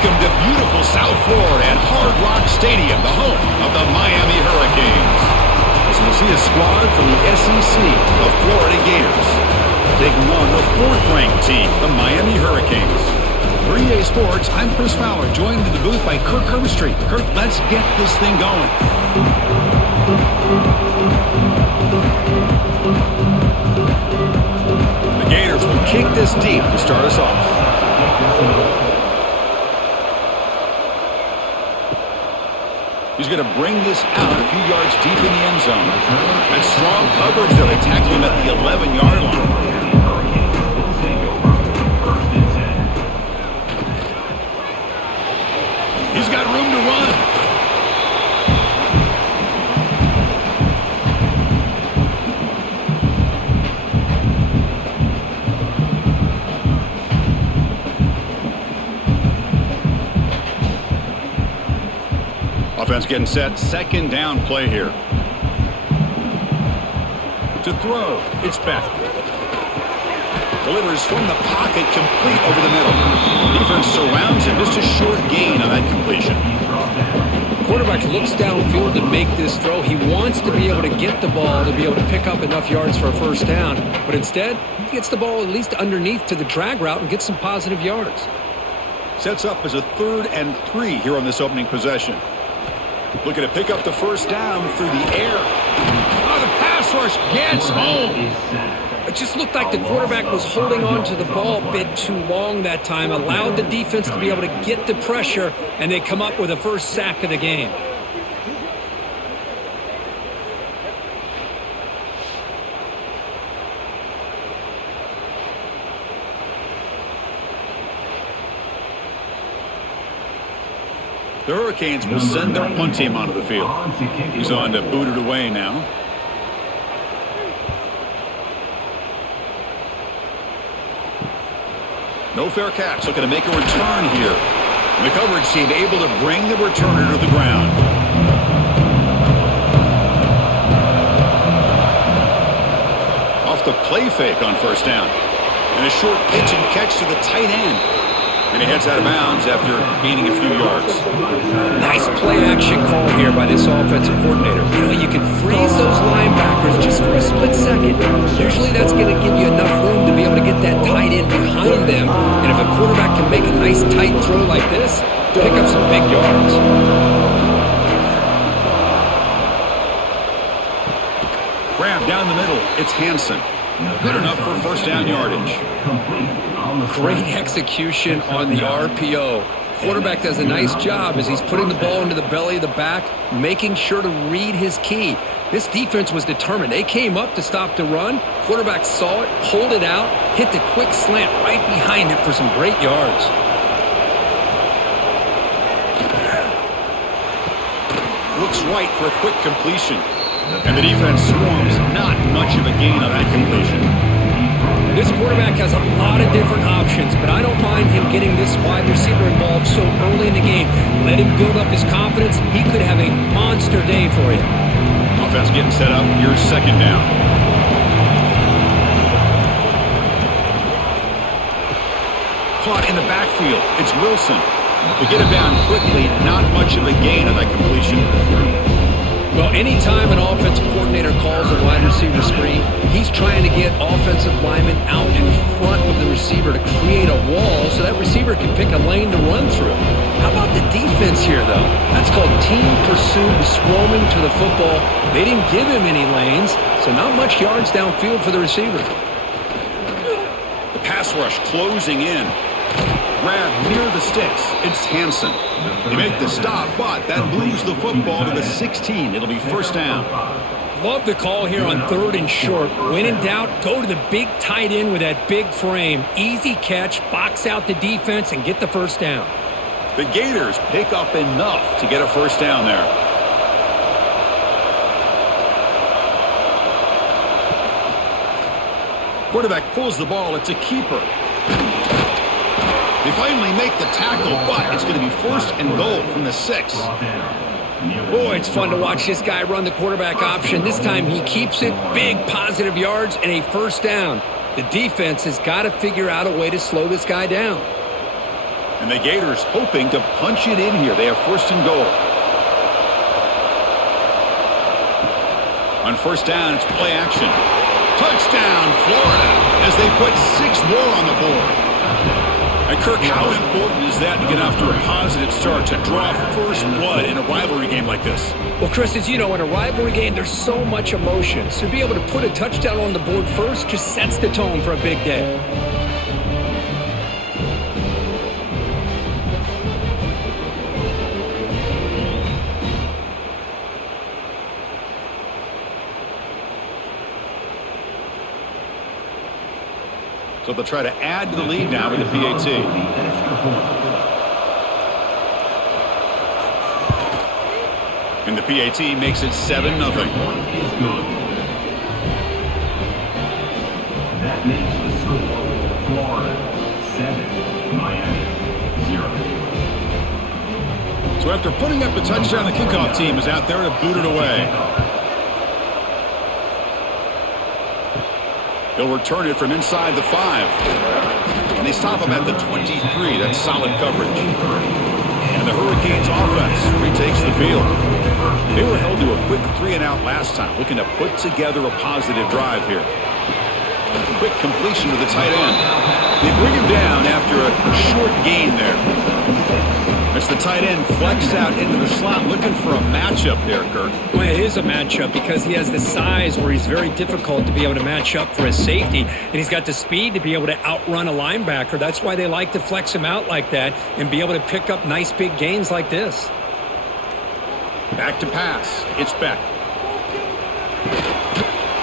Welcome to beautiful South Florida at Hard Rock Stadium, the home of the Miami Hurricanes. As we'll see a squad from the SEC, the Florida Gators, taking on the fourth-ranked team, the Miami Hurricanes. For EA Sports, I'm Chris Fowler, joined in the booth by Kirk Herbstreit. Kirk, let's get this thing going. The Gators will kick this deep to start us off. He's going to bring this out a few yards deep in the end zone. And strong coverage there. They tackle him at the 11-yard line. He's got room to run. Offense getting set. Second down play here. To throw. It's back. Delivers from the pocket, complete over the middle. Defense surrounds him. Just a short gain on that completion. Quarterback looks downfield to make this throw. He wants to be able to get the ball to be able to pick up enough yards for a first down. But instead, he gets the ball at least underneath to the drag route and gets some positive yards. Sets up as a 3rd and 3 here on this opening possession. Looking to pick up the first down through the air. Oh, the pass rush gets home. It just looked like the quarterback was holding on to the ball a bit too long that time, allowed the defense to be able to get the pressure, and they come up with a first sack of the game. The Hurricanes will send their punt team onto the field. He's on to boot it away now. No fair catch. Looking to make a return here. And the coverage team able to bring the returner to the ground. Off the play fake on first down. And a short pitch and catch to the tight end. And he heads out of bounds after gaining a few yards. Nice play-action call here by this offensive coordinator. You know, you can freeze those linebackers just for a split second. Usually that's going to give you enough room to be able to get that tight end behind them. And if a quarterback can make a nice tight throw like this, pick up some big yards. Grab down the middle. It's Hansen. Good enough for first down yardage. Great execution on the RPO. Quarterback does a nice job as he's putting the ball into the belly of the back, making sure to read his key. This defense was determined. They came up to stop the run. Quarterback saw it, pulled it out, hit the quick slant right behind it for some great yards. Looks right for a quick completion. And the defense swarms. Not much of a gain on that completion. This quarterback has a lot of different options, but I don't mind him getting this wide receiver involved so early in the game. Let him build up his confidence. He could have a monster day for you. Offense getting set up. Here's second down. Caught in the backfield. It's Wilson. To get him down quickly, not much of a gain on that completion. Well, anytime an offensive coordinator calls a wide receiver screen, he's trying to get offensive linemen out in front of the receiver to create a wall so that receiver can pick a lane to run through. How about the defense here, though? That's called team pursuit, swarming to the football. They didn't give him any lanes, so not much yards downfield for the receiver. The pass rush closing in. Grab near the sticks. It's Hansen. They make the stop, but that moves the football to the 16. It'll be first down. Love the call here on 3rd and short. When in doubt, go to the big tight end with that big frame. Easy catch, box out the defense, and get the first down. The Gators pick up enough to get a first down there. Quarterback pulls the ball. It's a keeper. They finally make the tackle, but it's going to be first and goal from the 6. Boy, it's fun to watch this guy run the quarterback option. This time he keeps it, big positive yards, and a first down. The defense has got to figure out a way to slow this guy down. And the Gators hoping to punch it in here. They have first and goal. On first down, it's play action. Touchdown, Florida, as they put 6 more on the board. And Kirk, how important is that to get off to a positive start, to draw first blood in a rivalry game like this? Well, Chris, as you know, in a rivalry game, there's so much emotion. So to be able to put a touchdown on the board first just sets the tone for a big day. So they'll try to add to the lead now with the PAT. And the PAT makes it 7-0. That makes the score Florida 7, Miami 0. So after putting up the touchdown, the kickoff team is out there to boot it away. He'll return it from inside the 5. And they stop him at the 23. That's solid coverage. And the Hurricanes offense retakes the field. They were held to a quick 3-and-out last time, looking to put together a positive drive here. Quick completion to the tight end. They bring him down after a short gain there. As the tight end flexed out into the slot, looking for a matchup there, Kurt. Well, it is a matchup because he has the size where he's very difficult to be able to match up for his safety, and he's got the speed to be able to outrun a linebacker. That's why they like to flex him out like that and be able to pick up nice big gains like this. Back to pass. It's Beck.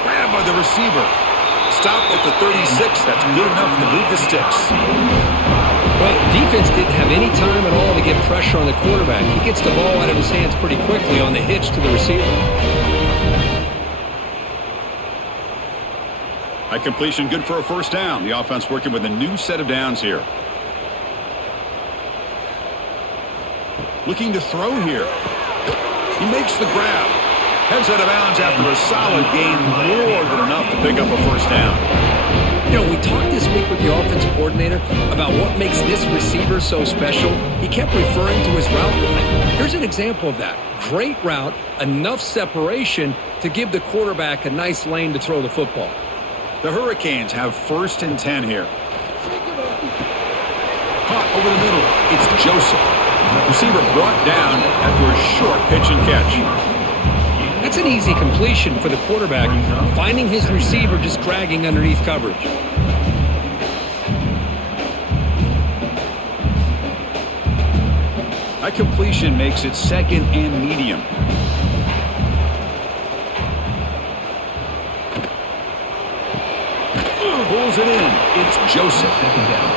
Grabbed by the receiver. Stopped at the 36. That's good enough to move the sticks. Well, the defense didn't have any time at all to get pressure on the quarterback. He gets the ball out of his hands pretty quickly on the hitch to the receiver. High completion, good for a first down. The offense working with a new set of downs here. Looking to throw here. He makes the grab. Heads out of bounds after a solid gain, more than enough to pick up a first down. You know, we talked this week with the offensive coordinator about what makes this receiver so special. He kept referring to his route running. Here's an example of that. Great route, enough separation to give the quarterback a nice lane to throw the football. The Hurricanes have first and 10 here. Caught over the middle. It's Joseph. Receiver brought down after a short pitch and catch. That's an easy completion for the quarterback, finding his receiver just dragging underneath coverage. That completion makes it second and medium. Pulls it in. It's Joseph.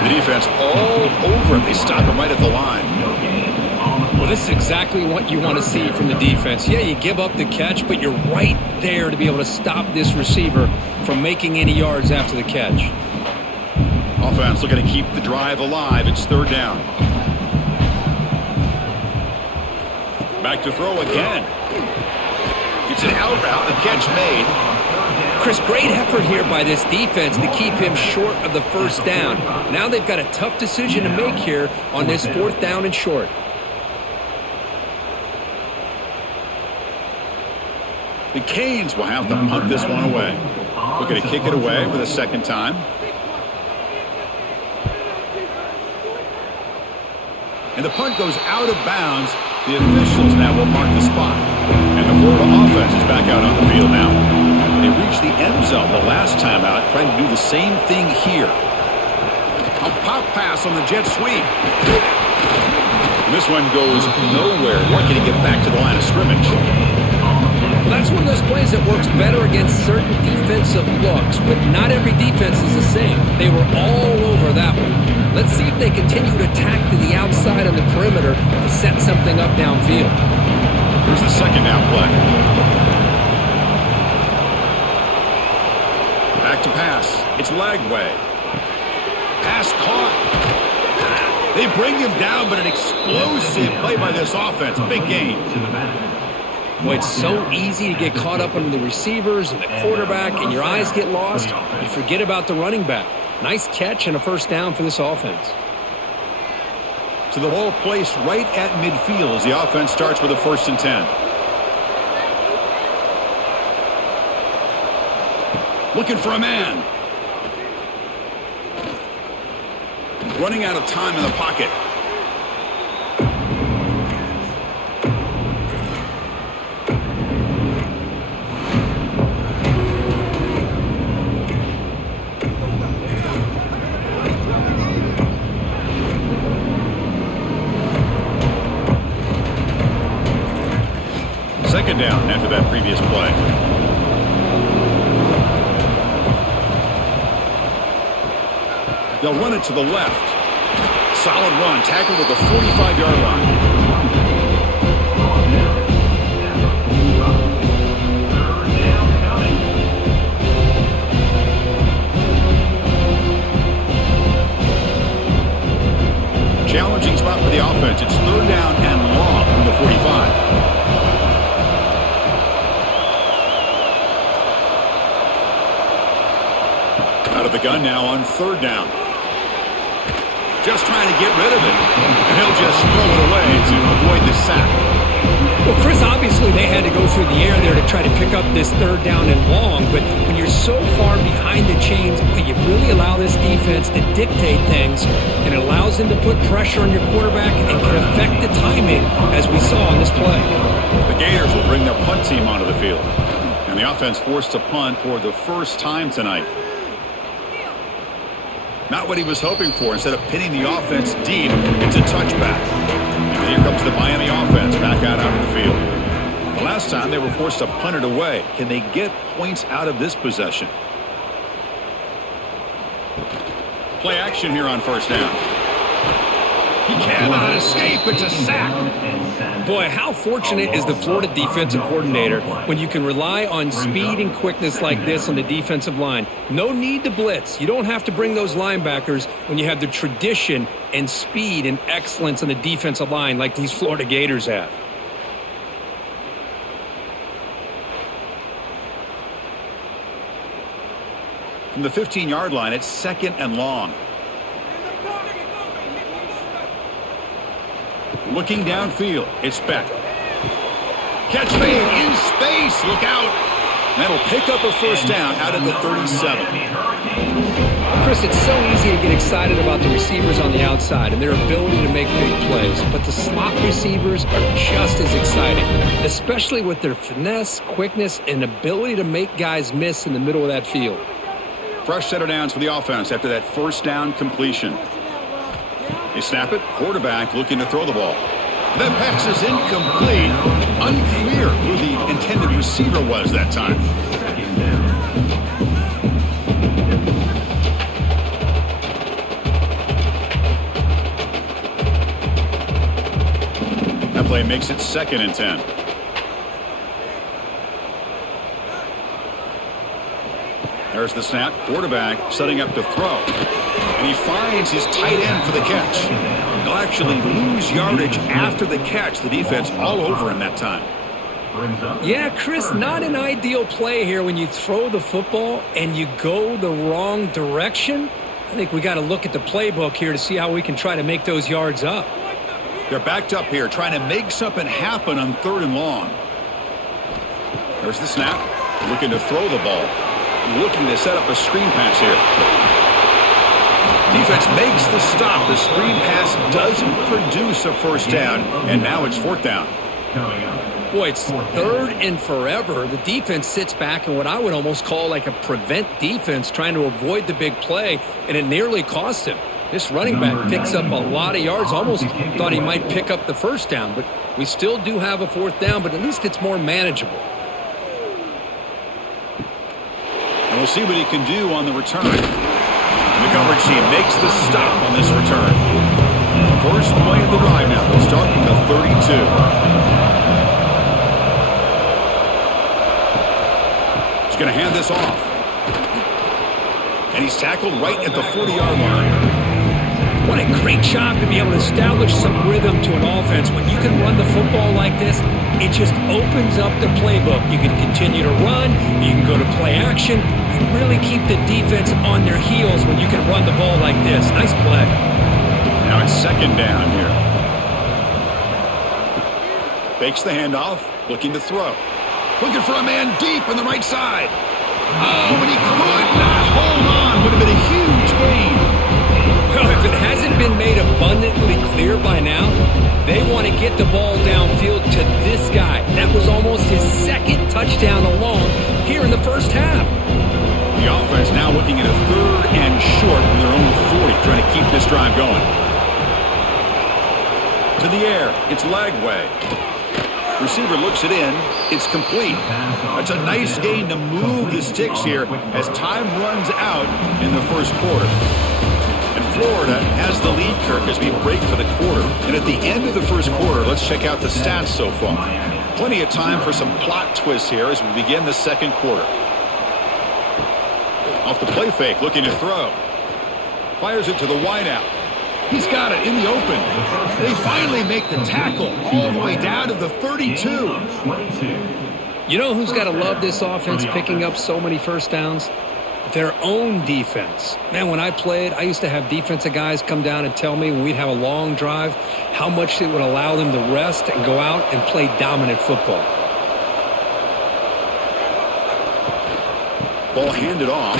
The defense all over it. They stop him right at the line. Well, this is exactly what you want to see from the defense. Yeah, you give up the catch, but you're right there to be able to stop this receiver from making any yards after the catch. Offense looking to keep the drive alive. It's third down. Back to throw again. It's an out route. The catch made. Chris, great effort here by this defense to keep him short of the first down. Now they've got a tough decision to make here on this fourth down and short. The Canes will have to punt this one away. Looking to kick it away for the second time. And the punt goes out of bounds. The officials now will mark the spot. And the Florida offense is back out on the field now. They reached the end zone the last time out, trying to do the same thing here. A pop pass on the jet sweep. And this one goes nowhere. Lucky to get back to the line of scrimmage. Well, that's one of those plays that works better against certain defensive looks, but not every defense is the same. They were all over that one. Let's see if they continue to attack to the outside on the perimeter to set something up downfield. Here's the second down play. Back to pass. It's Lagway. Pass caught. They bring him down, but an explosive play by this offense. Big gain. Boy, it's so easy to get caught up on the receivers and the quarterback, and your eyes get lost. You forget about the running back. Nice catch and a first down for this offense. So the ball placed right at midfield as the offense starts with a 1st and 10. Looking for a man. Running out of time in the pocket. Second down after that previous play. They'll run it to the left. Solid run, tackled at the 45-yard line. Challenging spot for the offense. It's 3rd down and long from the 45. Out of the gun now on 3rd down. Just trying to get rid of it. And he'll just throw it away to avoid the sack. Well, Chris, obviously they had to go through the air there to try to pick up this 3rd down and long, but when you're so far behind the chains, you really allow this defense to dictate things, and it allows them to put pressure on your quarterback and can affect the timing, as we saw on this play. The Gators will bring their punt team onto the field. And the offense forced to punt for the first time tonight. Not what he was hoping for. Instead of pinning the offense deep, it's a touchback. And here comes the Miami offense back out onto the field. The last time they were forced to punt it away. Can they get points out of this possession? Play action here on 1st down. He cannot escape. It's a sack. Boy, how fortunate is the Florida defensive coordinator when you can rely on speed and quickness like this on the defensive line. No need to blitz. You don't have to bring those linebackers when you have the tradition and speed and excellence on the defensive line like these Florida Gators have. From the 15-yard line, it's 2nd and long. Looking downfield, it's Beck. Catch made in space. Look out. That'll pick up a 1st down out of the 37. Chris, it's so easy to get excited about the receivers on the outside and their ability to make big plays, but the slot receivers are just as exciting, especially with their finesse, quickness, and ability to make guys miss in the middle of that field. Fresh set of downs for the offense after that 1st down completion. They snap it. Quarterback looking to throw the ball. That pass is incomplete. Unclear who the intended receiver was that time. That play makes it 2nd and 10. There's the snap. Quarterback setting up to throw. And he finds his tight end for the catch. He'll actually lose yardage after the catch. The defense all over him that time. Yeah, Chris, not an ideal play here when you throw the football and you go the wrong direction. I think we got to look at the playbook here to see how we can try to make those yards up. They're backed up here trying to make something happen on 3rd and long. There's the snap. Looking to throw the ball. Looking to set up a screen pass here. Defense makes the stop. The screen pass doesn't produce a 1st down, and now it's 4th down. Boy, it's 3rd and forever. The defense sits back in what I would almost call like a prevent defense, trying to avoid the big play, and it nearly cost him. This running back picks up a lot of yards. Almost thought he might pick up the 1st down, but we still do have a 4th down, but at least it's more manageable. And we'll see what he can do on the return. The coverage team makes the stop on this return. First play of the drive now. They'll start from the 32. He's going to hand this off. And he's tackled right at the 40-yard line. What a great job to be able to establish some rhythm to an offense. When you can run the football like this, it just opens up the playbook. You can continue to run. You can go to play action. You really keep the defense on their heels when you can run the ball like this. Nice play. Now it's 2nd down here. Fakes the handoff, looking to throw. Looking for a man deep on the right side. Oh, and he could not hold on. Would have been a huge gain. Well, if it hasn't been made abundantly clear by now, they want to get the ball downfield to this guy. That was almost his second touchdown alone here in the first half. The offense now looking at a 3rd and short from their own 40, trying to keep this drive going. To the air, it's Lagway. Receiver looks it in. It's complete. That's a nice gain to move the sticks here as time runs out in the first quarter. And Florida has the lead, Kirk, as we break for the quarter. And at the end of the first quarter, let's check out the stats so far. Plenty of time for some plot twists here as we begin the second quarter. Off the play fake, looking to throw. Fires it to the wideout. He's got it in the open. They finally make the tackle all the way down to the 32. You know who's got to love this offense picking up so many first downs? Their own defense. Man, when I played, I used to have defensive guys come down and tell me when we'd have a long drive how much it would allow them to rest and go out and play dominant football. Ball handed off.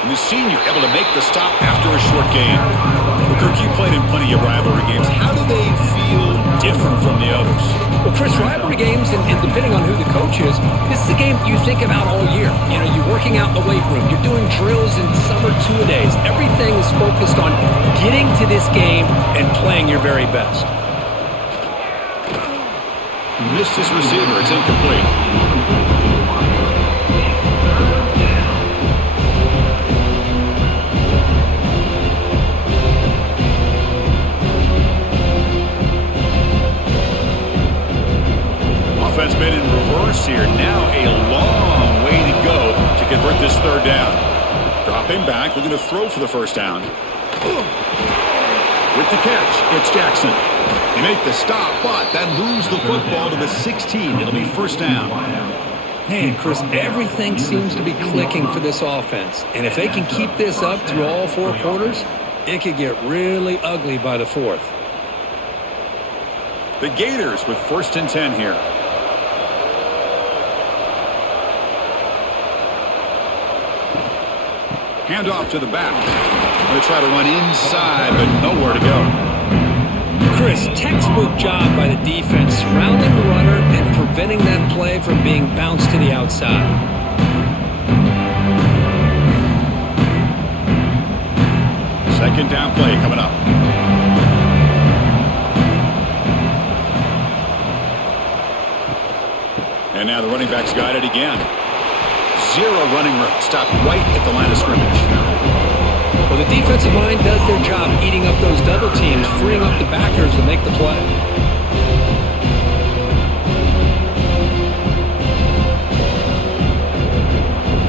And the senior able to make the stop after a short gain. Well, Kirk, you played in plenty of rivalry games. How do they feel different from the others? Well, Chris, rivalry games, and depending on who the coach is, this is a game you think about all year. You know, you're working out in the weight room. You're doing drills in summer two-a-days. Everything is focused on getting to this game and playing your very best. Missed his receiver. It's incomplete. Offense been in reverse here. Now a long way to go to convert this 3rd down. Dropping back, looking to throw for the first down. With the catch, it's Jackson. They make the stop, but that moves the football to the 16. It'll be first down. Man, Chris, everything seems to be clicking for this offense. And if they can keep this up through all 4 quarters, it could get really ugly by the 4th. The Gators with 1st and 10 here. Hand off to the back. Going to try to run inside, but nowhere to go. Chris, textbook job by the defense surrounding the runner and preventing that play from being bounced to the outside. Second down play coming up. And now the running back's got it again. 0 running room. Stopped right at the line of scrimmage. Well, the defensive line does their job eating up those double teams, freeing up the backers to make the play.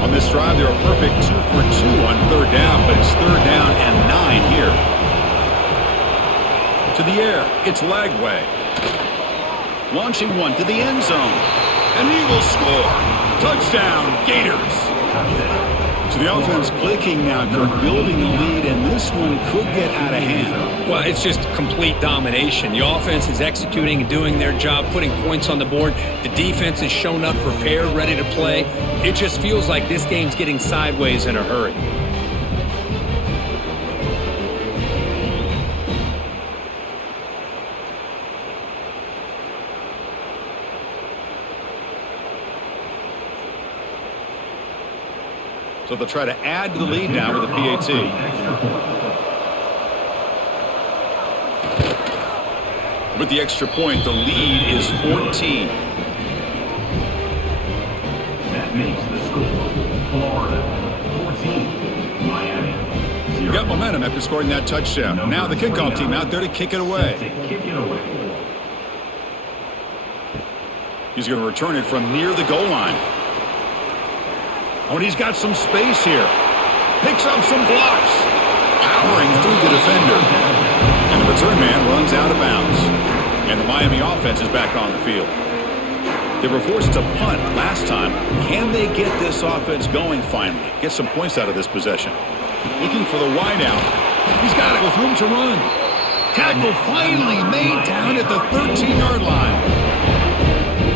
On this drive, they're a perfect 2 for 2 on 3rd down, but it's 3rd down and 9 here. To the air, it's Lagway. Launching one to the end zone. And he will score. Touchdown, Gators. So the offense clicking now, Kirk, building a lead, and this one could get out of hand. Well, it's just complete domination. The offense is executing and doing their job, putting points on the board. The defense has shown up, prepared, ready to play. It just feels like this game's getting sideways in a hurry. So they'll try to add to the lead now with a PAT. With the extra point, the lead is 14. That makes the score Florida 14, Miami 0. You got momentum after scoring that touchdown. Now the kickoff team out there to kick it away. He's going to return it from near the goal line. Oh, and he's got some space here. Picks up some blocks. Powering through the defender. And the return man runs out of bounds. And the Miami offense is back on the field. They were forced to punt last time. Can they get this offense going finally? Get some points out of this possession. Looking for the wideout. He's got it with room to run. Tackle finally made down at the 13-yard line.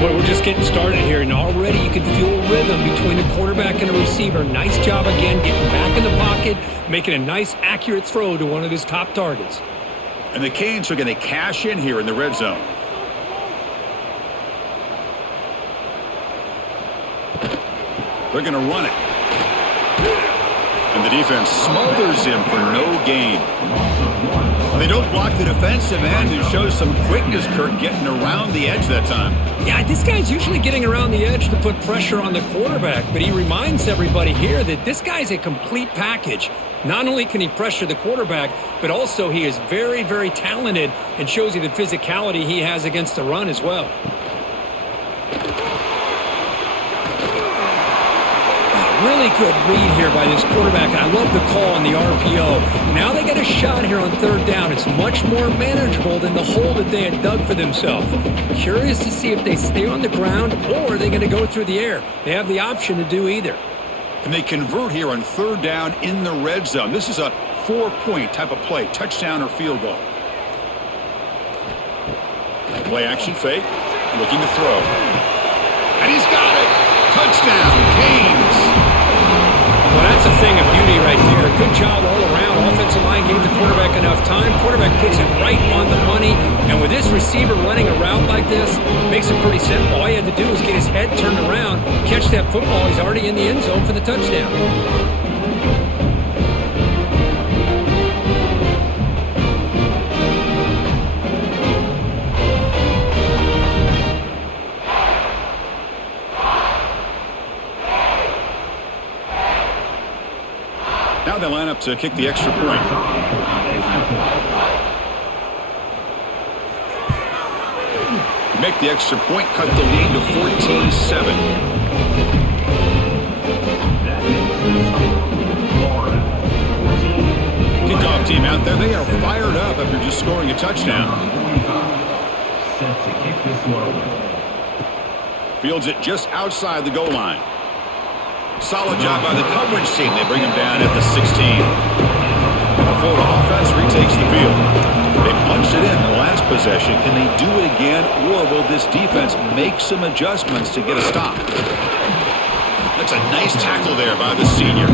Boy, we're just getting started here, and already you can feel rhythm between the quarterback and the receiver. Nice job again getting back in the pocket, making a nice, accurate throw to one of his top targets. And the Canes are going to cash in here in the red zone. They're going to run it. And the defense smothers him for no gain. They don't block the defensive end, who shows some quickness, Kirk, getting around the edge that time. Yeah, this guy's usually getting around the edge to put pressure on the quarterback, but he reminds everybody here that this guy's a complete package. Not only can he pressure the quarterback, but also he is very, very talented and shows you the physicality he has against the run as well. Really good read here by this quarterback, and I love the call on the RPO. Now they get a shot here on third down. It's much more manageable than the hole that they had dug for themselves. Curious to see if they stay on the ground or are they going to go through the air. They have the option to do either. And they convert here on third down in the red zone. This is a 4-point type of play, touchdown or field goal. Play action fake, looking to throw. And he's got it. Touchdown, Canes. Well, that's a thing of beauty right there. Good job all around. Offensive line gave the quarterback enough time. Quarterback puts it right on the money. And with this receiver running around like this, makes it pretty simple. All you had to do was get his head turned around, catch that football. He's already in the end zone for the touchdown. Now they line up to kick the extra point. Make the extra point, cut the lead to 14-7. Kickoff team out there, they are fired up after just scoring a touchdown. Set to kick this one. Fields it just outside the goal line. Solid job by the coverage team. They bring him down at the 16. And the Florida offense retakes the field. They punched it in the last possession. Can they do it again, or will this defense make some adjustments to get a stop? That's a nice tackle there by the senior.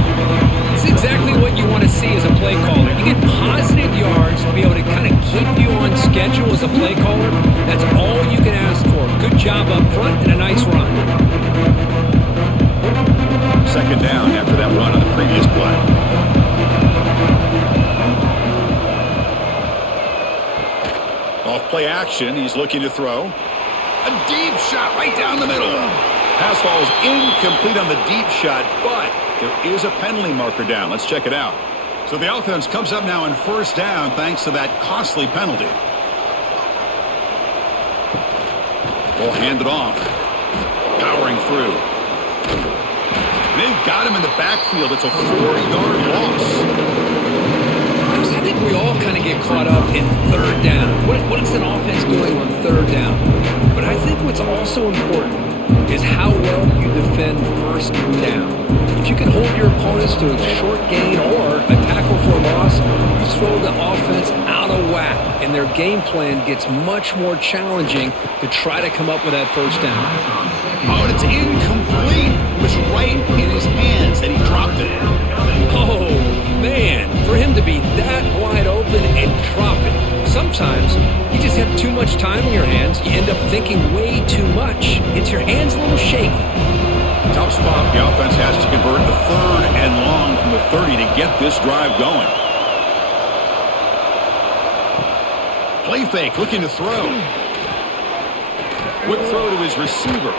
It's exactly what you want to see as a play caller. You get positive yards to be able to kind of keep you on schedule as a play caller. That's all you can ask for. Good job up front and a nice run. Second down after that run on the previous play. Off play action, he's looking to throw. A deep shot right down the middle. Pass falls incomplete on the deep shot, but there is a penalty marker down. Let's check it out. So the offense comes up now in first down thanks to that costly penalty. Ball handed off. Powering through. They've got him in the backfield. It's a 4-yard loss. I think we all kind of get caught up in third down. What is an offense doing on third down? But I think what's also important is how well you defend first down. If you can hold your opponents to a short gain or a tackle for a loss, you throw the offense out of whack, and their game plan gets much more challenging to try to come up with that first down. Oh, and it's incomplete. It was right in his hands, and he dropped it. Oh, man, for him to be that wide open and drop it. Sometimes you just have too much time in your hands. You end up thinking way too much. Gets your hands a little shaky. Tough spot. The offense has to convert the third and long from the 30 to get this drive going. Play fake, looking to throw. Quick throw to his receiver.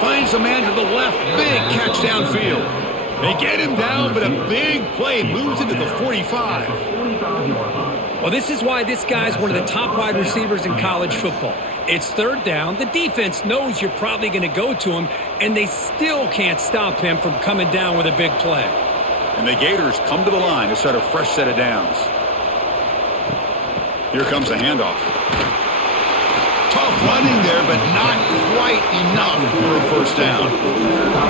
Finds a man to the left. Big catch downfield. They get him down, but a big play moves into the 45. Well, this is why this guy's one of the top wide receivers in college football. It's third down. The defense knows you're probably going to go to him, and they still can't stop him from coming down with a big play. And the Gators come to the line to start a fresh set of downs. Here comes the handoff. Tough running there, but not quite enough for a first down.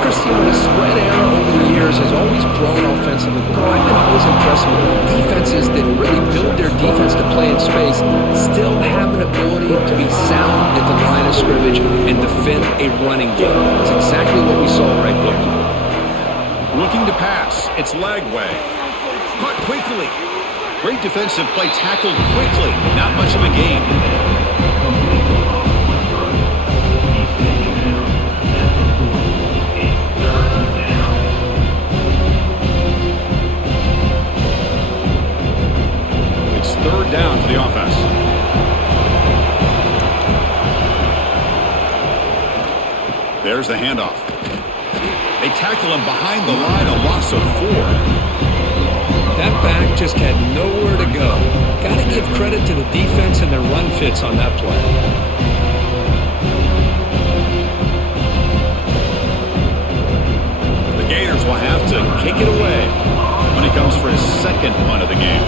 Christian, the spread era over the years has always grown offensively. I've been always impressed with defenses that really build their defense to play in space, still have an ability to be sound at the line of scrimmage and defend a running game. It's exactly what we saw right there. Looking to pass. It's Lagway. Caught quickly. Great defensive play, tackled quickly. Not much of a gain. It's third down for the offense. There's the handoff. They tackle him behind the line, a loss of 4. That back just had nowhere to go. Got to give credit to the defense and their run fits on that play. The Gators will have to kick it away when he comes for his second punt of the game.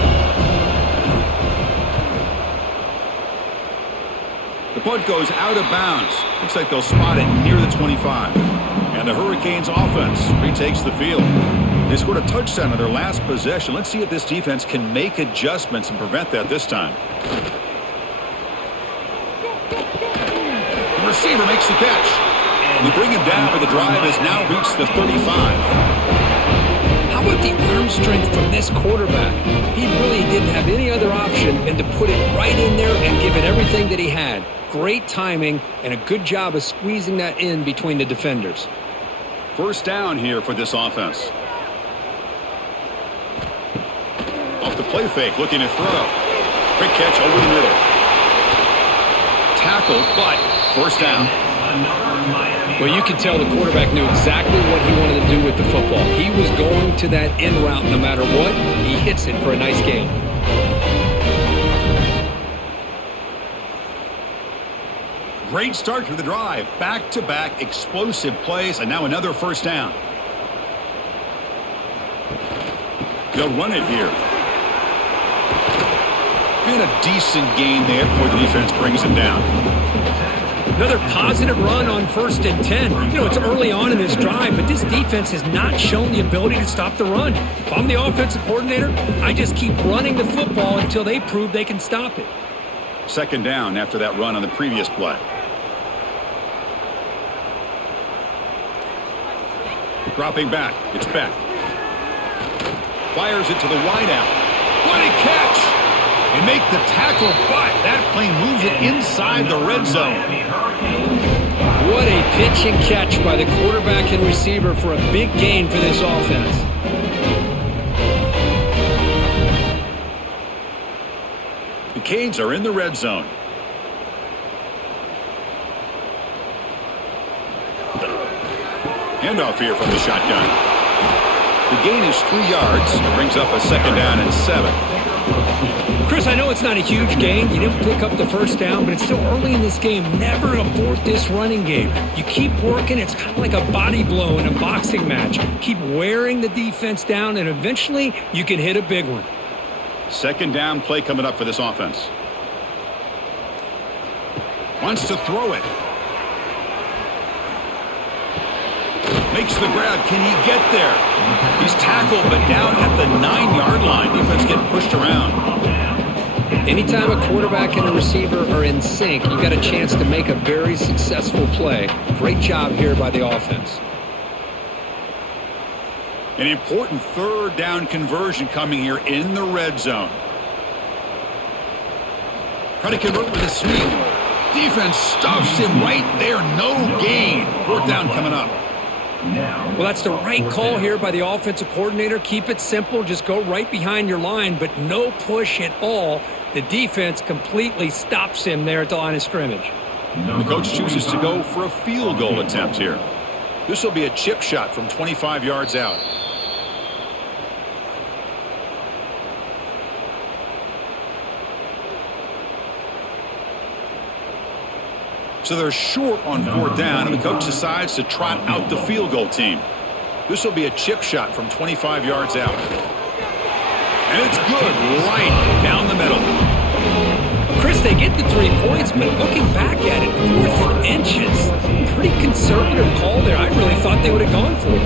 The punt goes out of bounds. Looks like they'll spot it near the 25. And the Hurricanes offense retakes the field. They scored a touchdown on their last possession. Let's see if this defense can make adjustments and prevent that this time. The receiver makes the catch. We bring him down, but the drive has now reached the 35. How about the arm strength from this quarterback? He really didn't have any other option than to put it right in there and give it everything that he had. Great timing and a good job of squeezing that in between the defenders. First down here for this offense. Off the play fake, looking to throw. Quick catch over the middle. Tackled, but first down. Well, you can tell the quarterback knew exactly what he wanted to do with the football. He was going to that in route no matter what. He hits it for a nice gain. Great start to the drive. Back-to-back explosive plays, and now another first down. They'll run it here. And a decent gain there before the defense brings him down. Another positive run on 1st and 10. You know, it's early on in this drive, but this defense has not shown the ability to stop the run. If I'm the offensive coordinator, I just keep running the football until they prove they can stop it. Second down after that run on the previous play. Dropping back. It's Beck. Fires it to the wideout. What a catch! And make the tackle, but that plane moves it inside the red zone. What a pitch and catch by the quarterback and receiver for a big gain for this offense. The Canes are in the red zone. Handoff here from the shotgun. The gain is 3 yards. It brings up a second down and 7. Chris, I know it's not a huge gain. You didn't pick up the first down, but it's still early in this game. Never abort this running game. You keep working. It's kind of like a body blow in a boxing match. Keep wearing the defense down, and eventually you can hit a big one. Second down play coming up for this offense. Wants to throw it. Makes the grab. Can he get there? He's tackled, but down at the 9-yard line. Defense getting pushed around. Anytime a quarterback and a receiver are in sync, you got a chance to make a very successful play. Great job here by the offense. An important third down conversion coming here in the red zone. Try to convert with a sweep. Defense stuffs him right there. No gain. Fourth down coming up. Well, that's the right call here by the offensive coordinator. Keep it simple. Just go right behind your line, but no push at all. The defense completely stops him there at the line of scrimmage. The coach chooses to go for a field goal attempt here. This will be a chip shot from 25 yards out. So they're short on fourth down, and the coach decides to trot out the field goal team. This will be a chip shot from 25 yards out. And it's good, right down the middle. Chris, least they get the 3 points, but looking back at it, 4th and inches. Pretty conservative call there. I really thought they would have gone for it.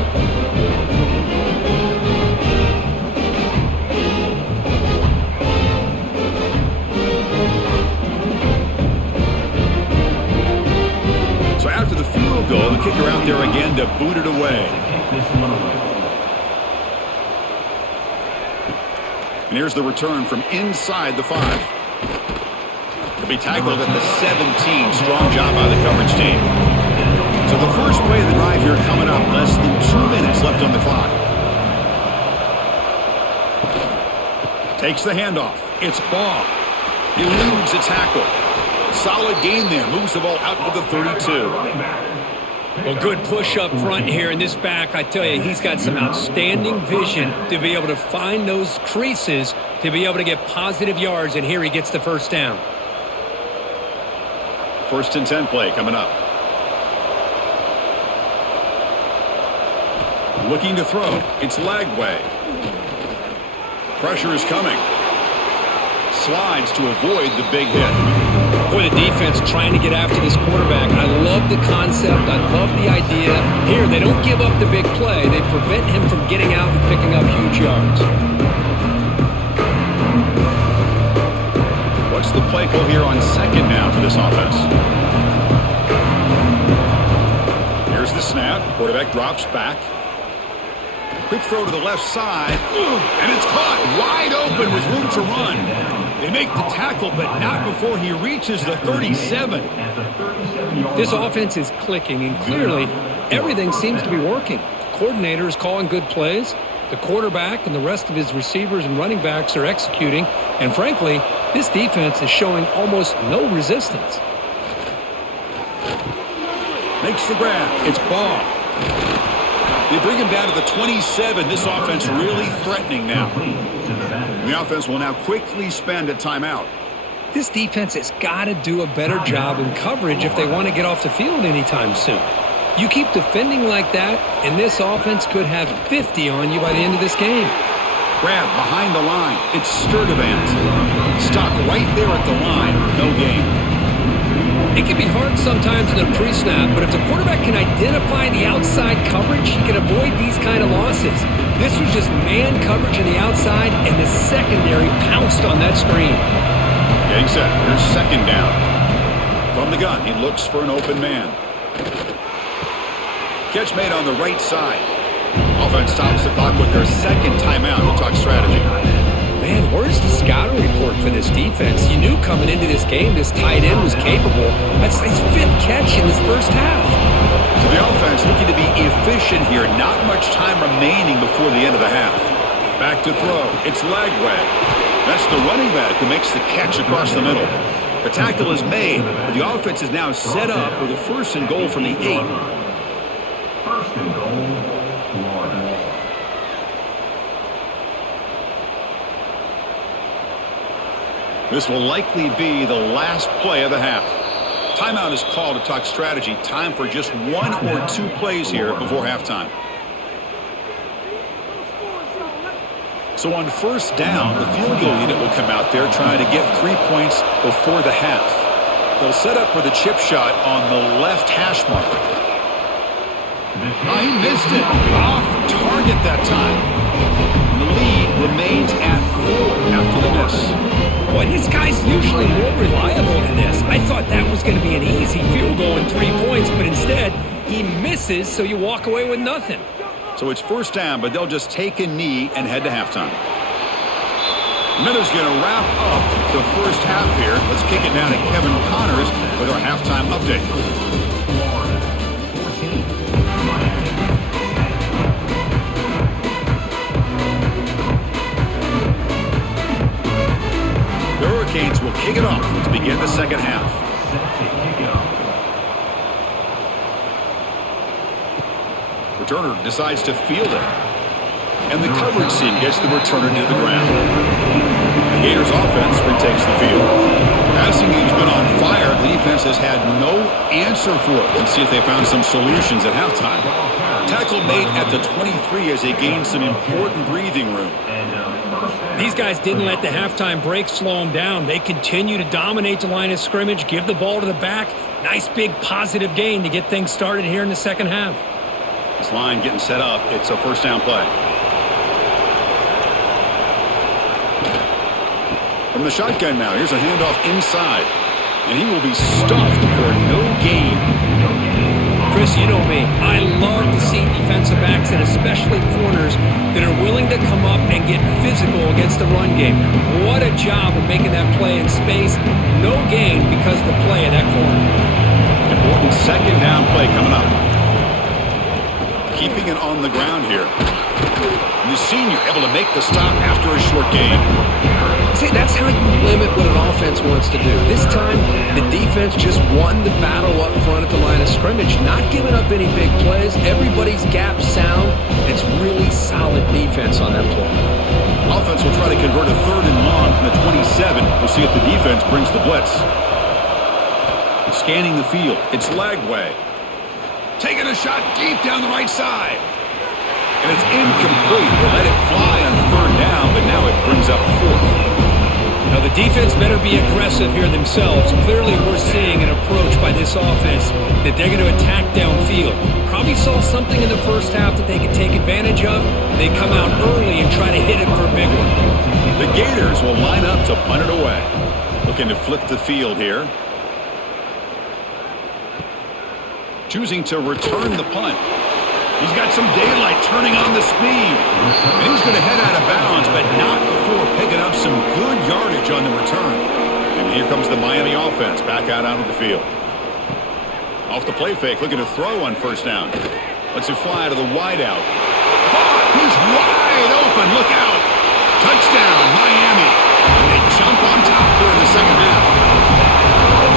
So after the field goal, the kicker out there again to boot it away. And here's the return from inside the 5. To be tackled at the 17. Strong job by the coverage team. So the first play of the drive here coming up. Less than 2 minutes left on the clock. Takes the handoff. It's Ball. Eludes a tackle. Solid gain there. Moves the ball out to the 32. Well, good push up front here, and this back, I tell you, he's got some outstanding vision to be able to find those creases, to be able to get positive yards, and here he gets the first down. 1st and 10 play coming up. Looking to throw. It's Lagway. Pressure is coming. Slides to avoid the big hit. Boy, the defense trying to get after this quarterback. I love the concept. I love the idea. Here, they don't give up the big play. They prevent him from getting out and picking up huge yards. What's the play call here on 2nd down for this offense? Here's the snap. Quarterback drops back. Quick throw to the left side. And it's caught wide open with room to run. They make the tackle, but not before he reaches the 37. This offense is clicking, and clearly everything seems to be working. The coordinator is calling good plays. The quarterback and the rest of his receivers and running backs are executing. And frankly, this defense is showing almost no resistance. Makes the grab. It's Ball. They bring him down to the 27. This offense really threatening now. The offense will now quickly spend a timeout. This defense has got to do a better job in coverage if they want to get off the field anytime soon. You keep defending like that, and this offense could have 50 on you by the end of this game. Grab behind the line. It's Sturdivant. Stuck right there at the line. No gain. It can be hard sometimes in a pre-snap, but if the quarterback can identify the outside coverage, he can avoid these kind of losses. This was just man coverage on the outside, and the secondary pounced on that screen. Getting set. Here's 2nd down. From the gun, he looks for an open man. Catch made on the right side. Offense stops the clock with their 2nd timeout to talk strategy. Man, where's the scouting report for this defense? You knew coming into this game this tight end was capable. That's his 5th catch in this first half. So the offense looking to be efficient here. Not much time remaining before the end of the half. Back to throw. It's Lagway. That's the running back who makes the catch across the middle. The tackle is made, but the offense is now set up with a 1st and goal from the 8. 1st and goal, Florida. This will likely be the last play of the half. Timeout is called to talk strategy. Time for just 1 or 2 plays here before halftime. So on 1st down, the field goal unit will come out there trying to get 3 points before the half. They'll set up for the chip shot on the left hash mark. Oh, he missed it. Off target that time. The lead remains at 4 after the miss. Boy, this guy's usually more reliable than this. I thought that was going to be an easy field goal and 3 points, but instead, he misses, so you walk away with nothing. So it's 1st down, but they'll just take a knee and head to halftime. Miller's going to wrap up the first half here. Let's kick it down to Kevin Connors with our halftime update. Florida 14, Miami 10. The Hurricanes will kick it off to begin the second half. Set to kick off. Returner decides to field it. And the coverage team gets the returner to the ground. The Gators offense retakes the field. Passing game's been on fire. The defense has had no answer for it. Let's see if they found some solutions at halftime. Tackle made at the 23 as they gain some important breathing room. These guys didn't let the halftime break slow them down. They continue to dominate the line of scrimmage, give the ball to the back. Nice big positive gain to get things started here in the second half. This line getting set up. It's a first down play. From the shotgun now, here's a handoff inside. And he will be stuffed for no gain. Chris, you know me. I love to see defensive backs and especially corners that are willing to come up and get physical against the run game. What a job of making that play in space. No gain because of the play in that corner. Important second down play coming up. Keeping it on the ground here. And the senior able to make the stop after a short gain. See, that's how you limit what an offense wants to do. This time, the defense just won the battle up front at the line of scrimmage, not giving up any big plays. Everybody's gap sound. It's really solid defense on that play. Offense will try to convert a third and long from the 27. We'll see if the defense brings the blitz. Scanning the field. It's Lagway. Taking a shot deep down the right side. And it's incomplete. They let it fly on third down, but now it brings up fourth. Now, the defense better be aggressive here themselves. Clearly, we're seeing an approach by this offense that they're going to attack downfield. Probably saw something in the first half that they could take advantage of. They come out early and try to hit it for a big one. The Gators will line up to punt it away. Looking to flip the field here. Choosing to return the punt. He's got some daylight turning on the speed. And he's going to head out of bounds, but not before picking up some good yardage on the return. And here comes the Miami offense back out onto the field. Off the play fake, looking to throw on first down. Lets it fly to the wideout. Caught! He's wide open. Look out. Touchdown, Miami. And they jump on top here in the second half.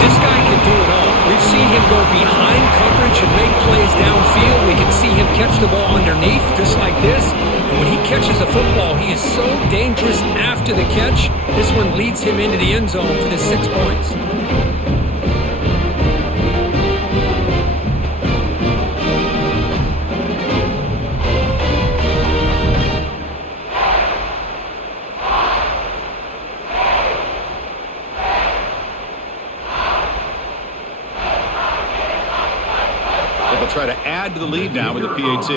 This guy can do it all. We've seen him go behind coverage and make plays downfield. We can see him catch the ball underneath, just like this. And when he catches a football, he is so dangerous after the catch. This one leads him into the end zone for the 6 points. Try to add to the lead now with the PAT.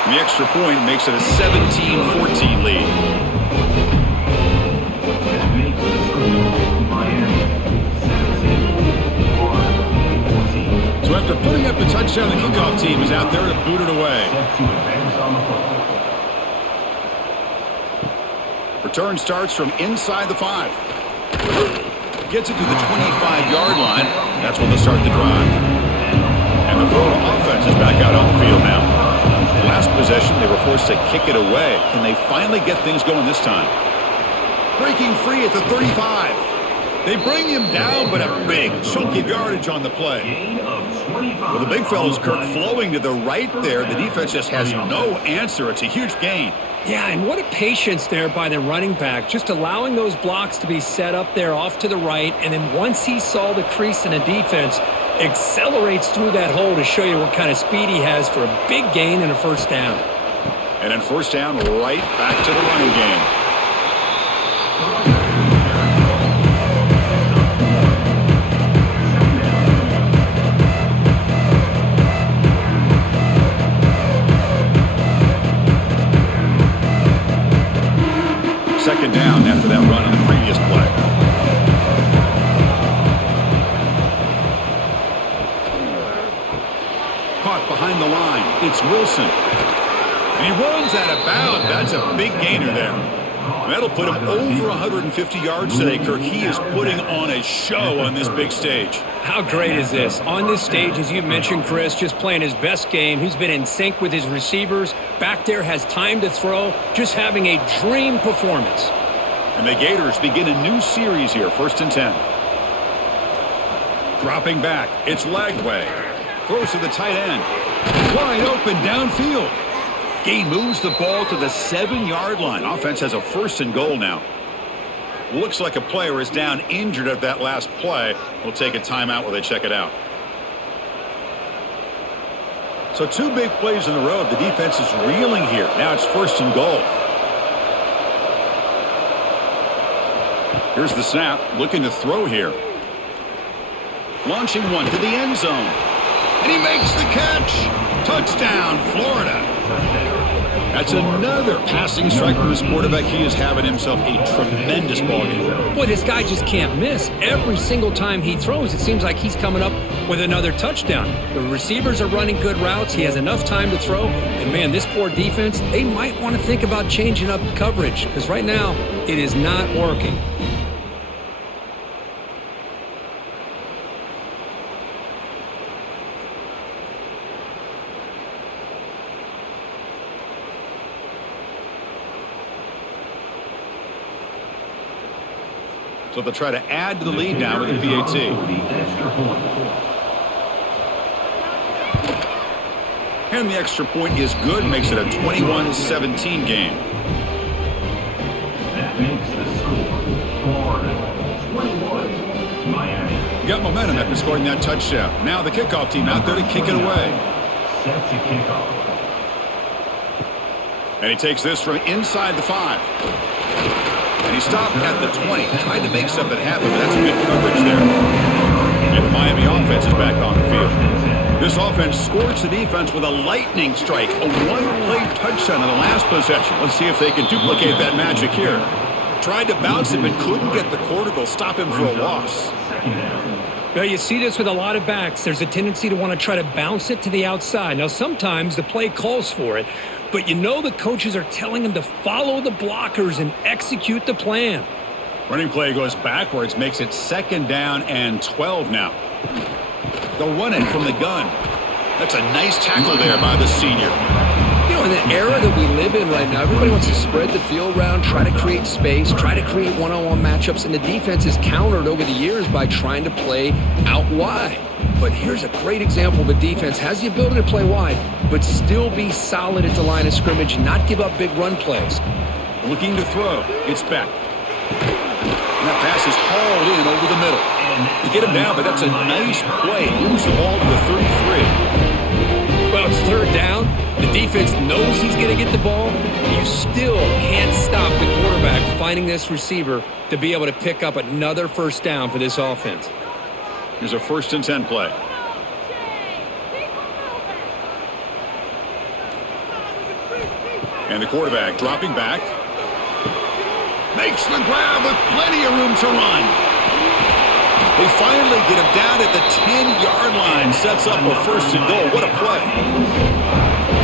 And the extra point makes it a 17-14 lead. So after putting up the touchdown, the kickoff team is out there to boot it away. Return starts from inside the 5. Gets it to the 25-yard line. That's when they start the drive. And the Florida offense is back out on the field now. Last possession, they were forced to kick it away. Can they finally get things going this time? Breaking free at the 35. They bring him down, but a big chunk of yardage on the play. Well, the big fella's Kirk flowing to the right there. The defense just has no answer. It's a huge gain. Yeah, and what a patience there by the running back, just allowing those blocks to be set up there off to the right, and then once he saw the crease in the defense, accelerates through that hole to show you what kind of speed he has for a big gain and a first down. And then first down, right back to the running game. Second down after that run on the previous play. Caught behind the line. It's Wilson. And he runs out of bounds. That's a big gainer there. And that'll put him over 150 yards today, Kirk. He is putting on a show on this big stage. How great is this? On this stage, as you mentioned, Chris, just playing his best game. He's been in sync with his receivers. Back there, has time to throw. Just having a dream performance. And the Gators begin a new series here, 1st and 10. Dropping back, it's Lagway. Throws to the tight end. Wide open downfield. He moves the ball to the 7-yard line. Offense has a 1st and goal now. Looks like a player is down injured at that last play. We'll take a timeout while they check it out. So 2 big plays in a row. The defense is reeling here. Now it's 1st and goal. Here's the snap. Looking to throw here. Launching one to the end zone. And he makes the catch. Touchdown, Florida. That's another passing strike from his quarterback. He is having himself a tremendous ballgame. Boy, this guy just can't miss. Every single time he throws, it seems like he's coming up with another touchdown. The receivers are running good routes. He has enough time to throw. And, man, this poor defense, they might want to think about changing up coverage because right now it is not working. So they'll try to add to the lead now with the PAT. And the extra point is good, makes it a 21-17 game. That makes the score Florida 21, Miami. Got momentum after scoring that touchdown. Now the kickoff team out there to kick it away. Set to kickoff. And he takes this from inside the 5. And he stopped at the 20. Tried to make something happen, but that's good coverage there. And the Miami offense is back on the field. This offense scores the defense with a lightning strike. A 1-play touchdown in the last possession. Let's see if they can duplicate that magic here. Tried to bounce it, but couldn't get the cortical. Stop him for a loss. Well, you see this with a lot of backs. There's a tendency to want to try to bounce it to the outside. Now, sometimes the play calls for it, but you know the coaches are telling them to follow the blockers and execute the plan. Running play goes backwards, makes it 2nd down and 12 now. They'll run it from the gun. That's a nice tackle there by the senior. You know, in the era that we live in right now, everybody wants to spread the field around, try to create space, try to create one-on-one matchups, and the defense is countered over the years by trying to play out wide. But here's a great example of a defense has the ability to play wide, but still be solid at the line of scrimmage and not give up big run plays. Looking to throw. It's back. And that pass is hauled in over the middle. You get him down, but that's a nice play. Moves the ball to the 33. Well, it's 3rd down. The defense knows he's going to get the ball. You still can't stop the quarterback finding this receiver to be able to pick up another 1st down for this offense. Here's a 1st and 10 play. And the quarterback dropping back. Makes the grab with plenty of room to run. They finally get him down at the 10-yard line. Sets up a 1st and goal. What a play.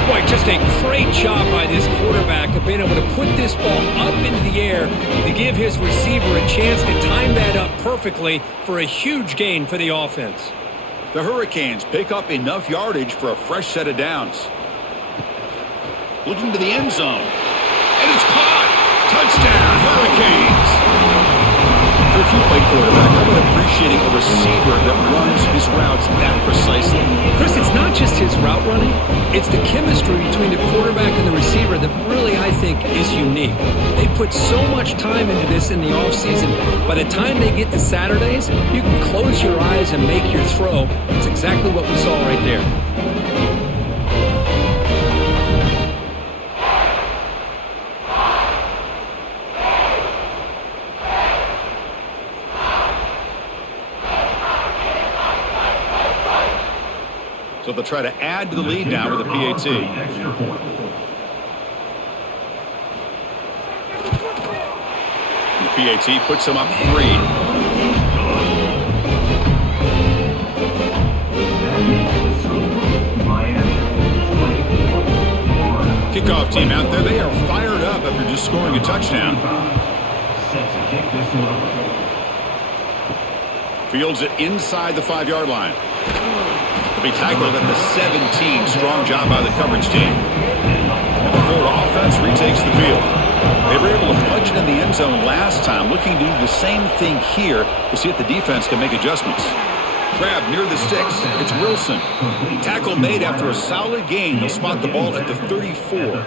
Boy, just a great job by this quarterback of being able to put this ball up into the air to give his receiver a chance to time that up perfectly for a huge gain for the offense. The Hurricanes pick up enough yardage for a fresh set of downs. Looking to the end zone. And it's caught. Touchdown, Hurricanes. For a few-play quarterback, how about appreciating a receiver that runs his routes that precisely? Chris, it's not just his route running. It's the chemistry between the quarterback and the receiver that really, I think, is unique. They put so much time into this in the offseason. By the time they get to Saturdays, you can close your eyes and make your throw. It's exactly what we saw right there. So they'll try to add to the lead now with a PAT. And the PAT puts them up 3. Kickoff team out there. They are fired up after just scoring a touchdown. Fields it inside the 5-yard line. Be tackled at the 17. Strong job by the coverage team. And the Florida offense retakes the field. They were able to punch it in the end zone last time, looking to do the same thing here to see if the defense can make adjustments. Grab near the sticks. It's Wilson. Tackle made after a solid gain. They'll spot the ball at the 34.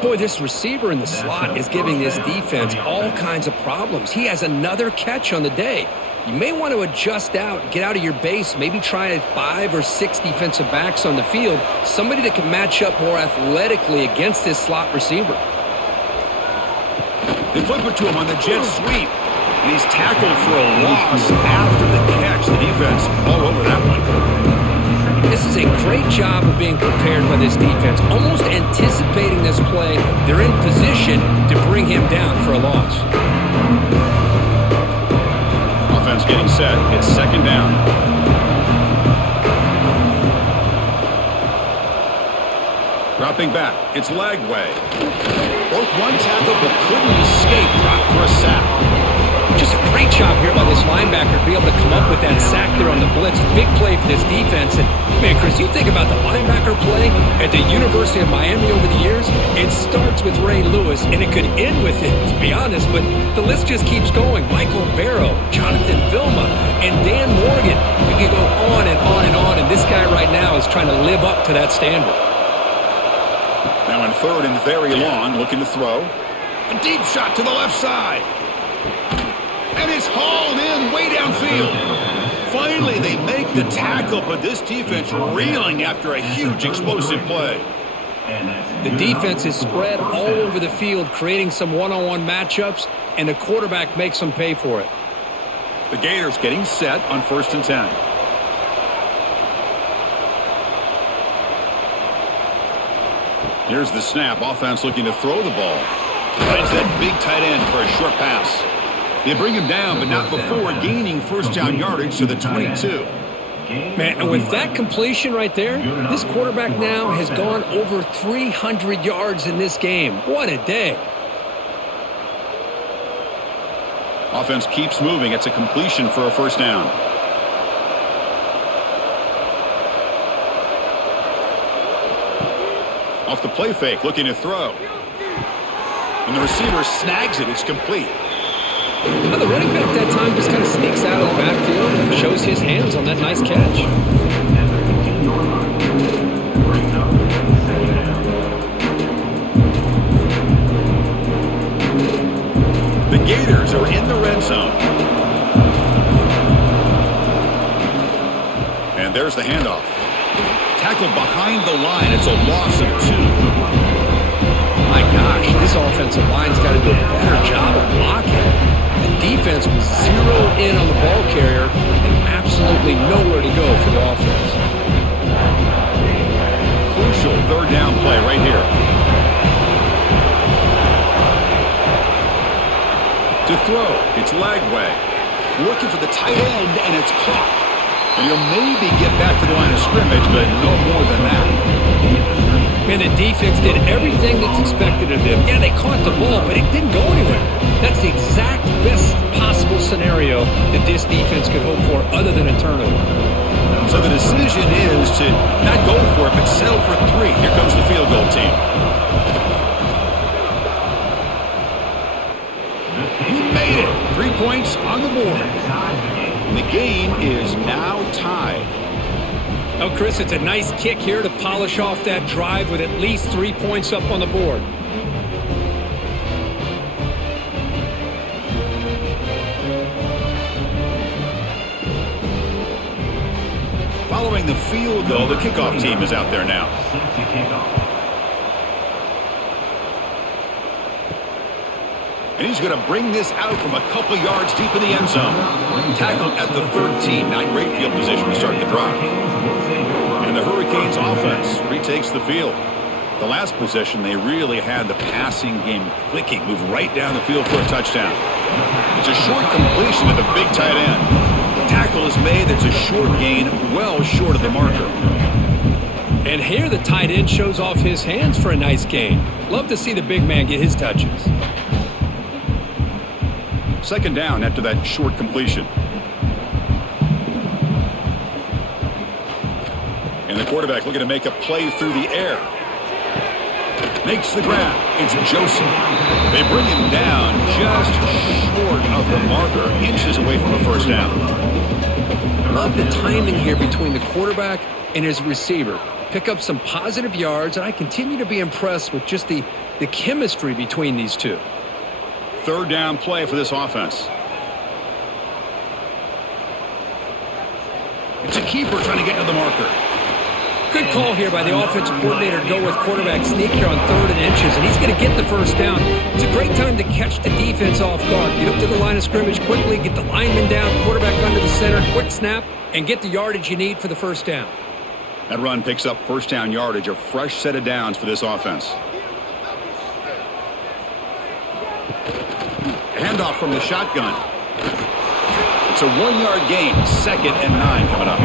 Boy, this receiver in the slot is giving this defense all kinds of problems. He has another catch on the day. You may want to adjust out, get out of your base, maybe try 5 or 6 defensive backs on the field, somebody that can match up more athletically against this slot receiver. They flip it to him on the jet sweep, and he's tackled for a loss after the catch. The defense all over that one. This is a great job of being prepared by this defense, almost anticipating this play. They're in position to bring him down for a loss. Offense getting set. It's second down. Dropping back. It's Lagway. Broke one tackle but couldn't escape. Dropped for a sack. Just a great job here by this linebacker to be able to come up with that sack there on the blitz. Big play for this defense. And, man, Chris, you think about the linebacker play at the University of Miami over the years, it starts with Ray Lewis, and it could end with it, to be honest, but the list just keeps going. Michael Barrow, Jonathan Vilma, and Dan Morgan. We could go on and on and on, and this guy right now is trying to live up to that standard. Now in third and very long, looking to throw. A deep shot to the left side. And it's hauled in way downfield. Finally, they make the tackle, but this defense reeling after a huge explosive play. The defense is spread all over the field, creating some one-on-one matchups, and the quarterback makes them pay for it. The Gators getting set on 1st and 10. Here's the snap. Offense looking to throw the ball. Finds that big tight end for a short pass. They bring him down, but not before gaining first down yardage to the 22. Man, and with that completion right there, this quarterback now has gone over 300 yards in this game. What a day. Offense keeps moving. It's a completion for a first down. Off the play fake, looking to throw. And the receiver snags it. It's complete. Now the running back that time just kind of sneaks out of the backfield and shows his hands on that nice catch. The Gators are in the red zone. And there's the handoff. Tackled behind the line. It's a loss of 2. My gosh, this offensive line's got to do a better job of blocking. The defense was zeroed in on the ball carrier and absolutely nowhere to go for the offense. Crucial third down play right here. To throw, it's Lagway. Looking for the tight end, and it's caught. And he'll maybe get back to the line of scrimmage, but no more than that. And the defense did everything that's expected of them. Yeah, they caught the ball, but it didn't go anywhere. That's the exact best possible scenario that this defense could hope for other than a turnover. So the decision is to not go for it, but settle for 3. Here comes the field goal team. He made it. 3 points on the board. And the game is now tied. Oh, Chris, it's a nice kick here to polish off that drive with at least 3 points up on the board. Following the field goal, the kickoff team is out there now. And he's going to bring this out from a couple yards deep in the end zone. Tackled at the 13. Not great field position to start the drive. And the Hurricanes offense retakes the field. The last possession, they really had the passing game clicking. Moved right down the field for a touchdown. It's a short completion to the big tight end. Tackle is made. It's a short gain, well short of the marker. And here the tight end shows off his hands for a nice gain. Love to see the big man get his touches. Second down after that short completion. And the quarterback looking to make a play through the air. Makes the grab. It's Joseph. They bring him down just short of the marker, inches away from a first down. Love the timing here between the quarterback and his receiver. Pick up some positive yards, and I continue to be impressed with just the chemistry between these two. Third down play for this offense. It's a keeper trying to get to the marker. Good call here by the offensive coordinator to go with quarterback sneak here on 3rd and inches, and he's going to get the first down. It's a great time to catch the defense off guard. Get up to the line of scrimmage quickly, get the lineman down, quarterback under the center, quick snap, and get the yardage you need for the first down. That run picks up first down yardage, a fresh set of downs for this offense. Handoff from the shotgun. It's a 1-yard gain, 2nd and 9 coming up.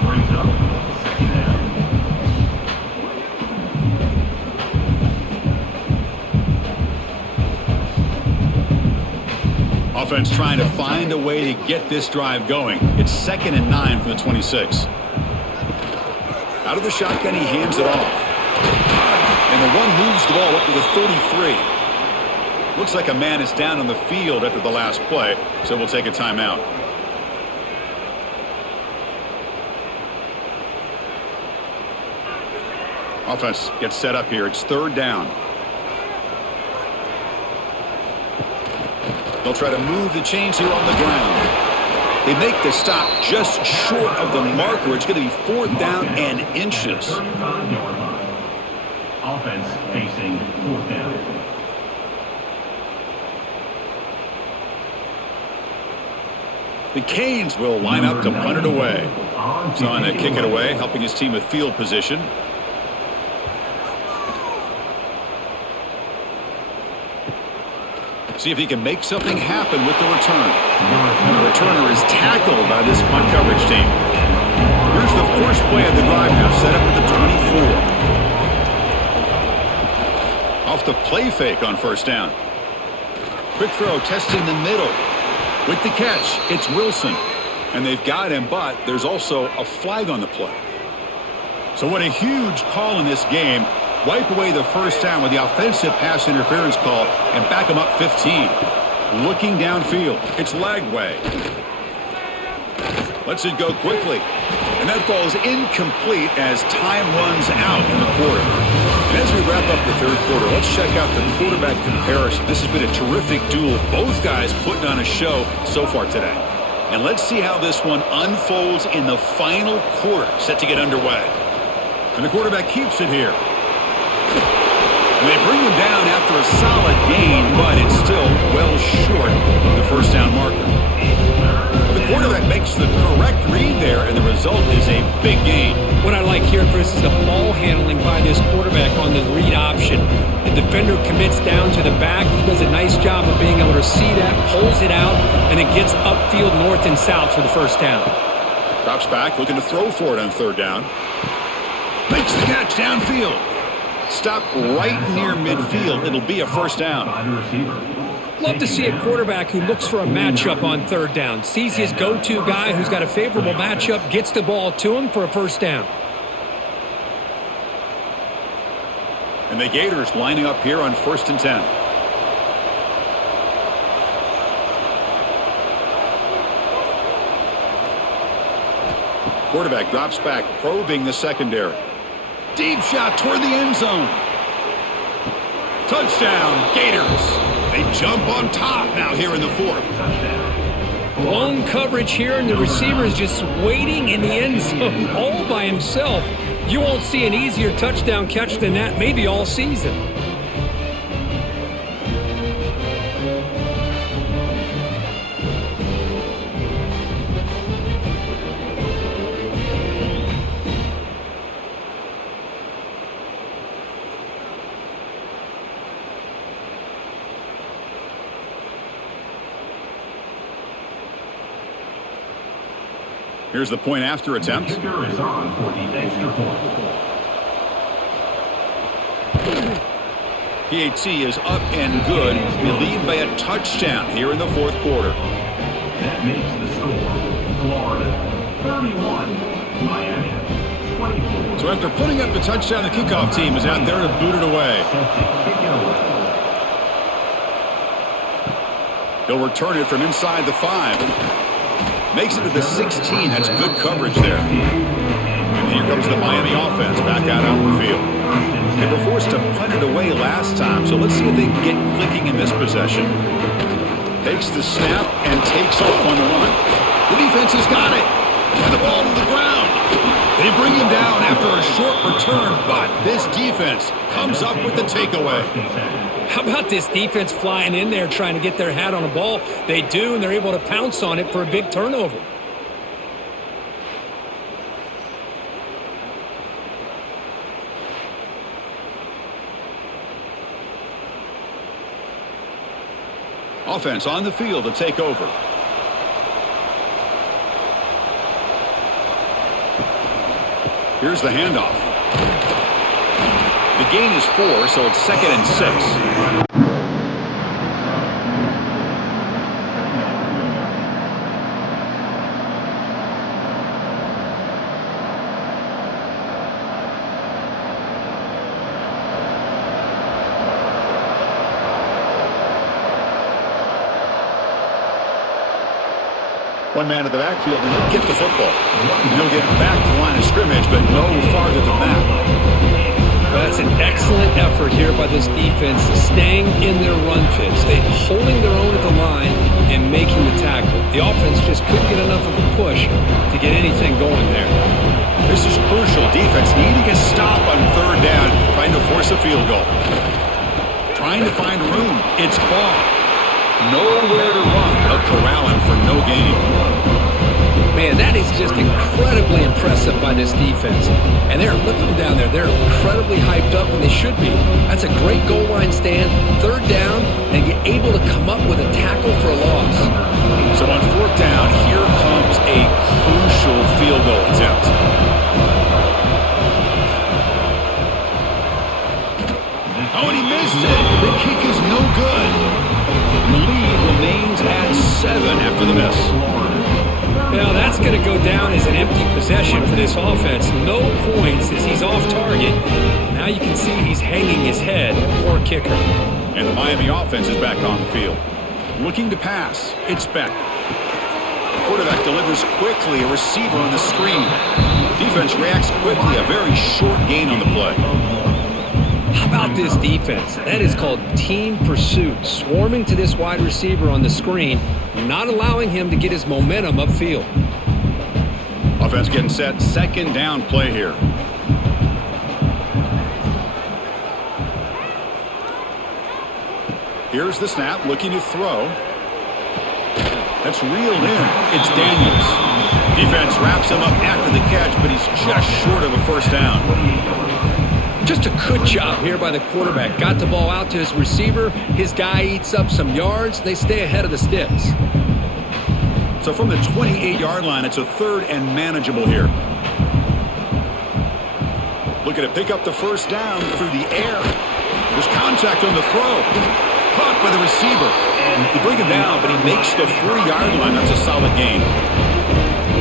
Brings up 2nd down. Offense trying to find a way to get this drive going. It's 2nd and 9 from the 26. Out of the shotgun, he hands it off. And the one moves the ball up to the 33. Looks like a man is down on the field after the last play, so we'll take a timeout. Offense gets set up here. It's 3rd down. They'll try to move the chains here on the ground. They make the stop just short of the marker. It's going to be 4th down and inches. 35-yard line. Offense facing 4th down. The Canes will line up to punt it away. He's on to kick it away, helping his team with field position. See if he can make something happen with the return. And the returner is tackled by this punt coverage team. Here's the first play of the drive now, set up at the 24. Off the play fake on first down. Quick throw, testing the middle. With the catch, it's Wilson. And they've got him, but there's also a flag on the play. So what a huge call in this game. Wipe away the first down with the offensive pass interference call and back him up 15. Looking downfield, it's Lagway. Lets it go quickly. And that ball is incomplete as time runs out in the quarter. And as we wrap up the 3rd quarter, let's check out the quarterback comparison. This has been a terrific duel. Both guys putting on a show so far today. And let's see how this one unfolds in the final quarter, set to get underway. And the quarterback keeps it here. And they bring him down after a solid gain, but it's still well short of the first down marker. The quarterback makes the correct read there, and the result is a big gain. What I like here, Chris, is the ball handling by this quarterback on the read option. The defender commits down to the back. He does a nice job of being able to see that, pulls it out, and it gets upfield north and south for the first down. Drops back, looking to throw for it on 3rd down. Makes the catch downfield. Stop right near midfield. It'll be a first down. Love to see a quarterback who looks for a matchup on 3rd down. Sees his go-to guy who's got a favorable matchup, gets the ball to him for a first down. And the Gators lining up here on 1st and 10. Quarterback drops back, probing the secondary. Deep shot toward the end zone. Touchdown, Gators. They jump on top now here in the 4th. Blown coverage here, and the receiver is just waiting in the end zone all by himself. You won't see an easier touchdown catch than that maybe all season. Here's the point after attempt. The kicker is on for the extra point. PAT is up and good. We lead by a touchdown here in the 4th quarter. That makes the score Florida 31, Miami 24. So after putting up the touchdown, the kickoff team is out there to boot it away. Set to kick it away. He'll return it from inside the 5. Makes it to the 16. That's good coverage there. And here comes the Miami offense back out on the field. They were forced to punt it away last time, so let's see if they can get clicking in this possession. Takes the snap and takes off on the run. The defense has got it. And the ball to the ground. They bring him down after a short return, but this defense comes up with the takeaway. How about this defense flying in there trying to get their hat on a ball? They do, and they're able to pounce on it for a big turnover. Offense on the field to take over. Here's the handoff. The gain is 4, so it's 2nd and 6. One man at the backfield and he'll get the football. He'll get back to the line of scrimmage, but no farther than that. That's an excellent effort here by this defense, staying in their run fits. They're holding their own at the line and making the tackle. The offense just couldn't get enough of a push to get anything going there. This is crucial. Defense needing a stop on 3rd down, trying to force a field goal. Trying to find room. It's ball. Nowhere to run. They'll corral him for no gain. Man, that is just incredibly impressive by this defense. And look at them down there. They're incredibly hyped up, and they should be. That's a great goal line stand, 3rd down, and you're able to come up with a tackle for a loss. So on 4th down, here comes a crucial field goal attempt. Oh, and he missed it. The kick is no good. The lead remains at 7 after the miss. Now that's going to go down as an empty possession for this offense. No points as he's off target. Now you can see he's hanging his head. Poor kicker. And the Miami offense is back on the field. Looking to pass. It's Beck. Quarterback delivers quickly. A receiver on the screen. Defense reacts quickly. A very short gain on the play. How about this defense? That is called team pursuit. Swarming to this wide receiver on the screen, not allowing him to get his momentum upfield. Offense getting set. 2nd down play here. Here's the snap. Looking to throw. That's reeled in. It's Daniels. Defense wraps him up after the catch, but he's just short of a 1st down. Just a good job here by the quarterback. Got the ball out to his receiver. His guy eats up some yards. They stay ahead of the sticks. So from the 28-yard line, it's a 3rd and manageable here. Looking to pick up the 1st down through the air. There's contact on the throw. Caught by the receiver. They bring him down, but he makes the 3-yard line. That's a solid gain.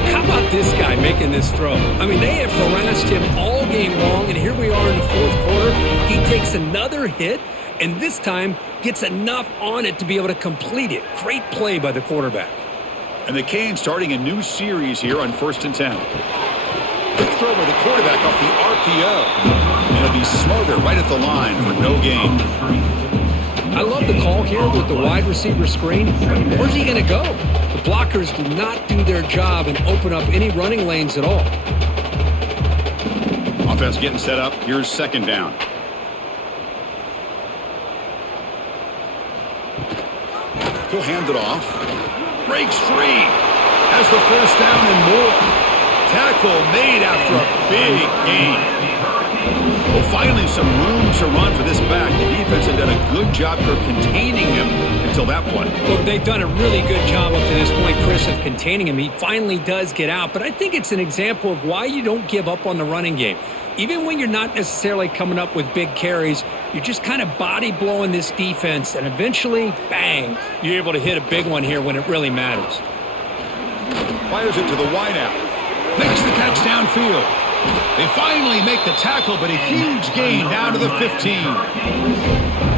How about this guy making this throw? I mean, they have harassed him all game long, and here we are in the 4th quarter. He takes another hit, and this time gets enough on it to be able to complete it. Great play by the quarterback. And the Canes starting a new series here on 1st and 10. Quick throw by the quarterback off the RPO. And it'll be smothered right at the line for no gain. I love the call here with the wide receiver screen, but where's he going to go? The blockers do not do their job and open up any running lanes at all. Offense getting set up. Here's 2nd down. He'll hand it off. Breaks free. Has the 1st down and more. Tackle made after a big gain. Well, finally some room to run for this back. The defense had done a good job for containing him until that play. Look, they've done a really good job up to this point, Chris, of containing him. He finally does get out, but I think it's an example of why you don't give up on the running game. Even when you're not necessarily coming up with big carries, you're just kind of body blowing this defense, and eventually, bang, you're able to hit a big one here when it really matters. Fires it to the wideout. Makes the catch downfield. They finally make the tackle, but a huge gain down to the 15.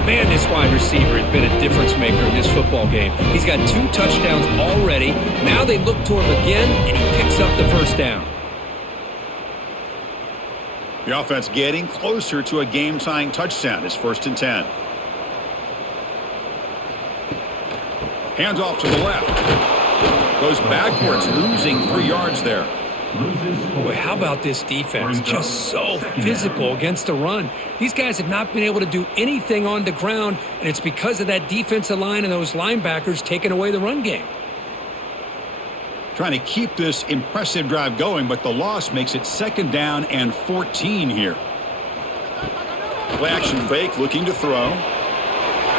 Man, this wide receiver has been a difference maker in this football game. He's got 2 touchdowns already. Now they look to him again, and he picks up the 1st down. The offense getting closer to a game-tying touchdown. It's 1st and 10. Hands off to the left. Goes backwards, losing 3 yards there. Boy, how about this defense? Just so physical against the run. These guys have not been able to do anything on the ground, and it's because of that defensive line and those linebackers taking away the run game. Trying to keep this impressive drive going, but the loss makes it 2nd down and 14 here. Play action fake, looking to throw.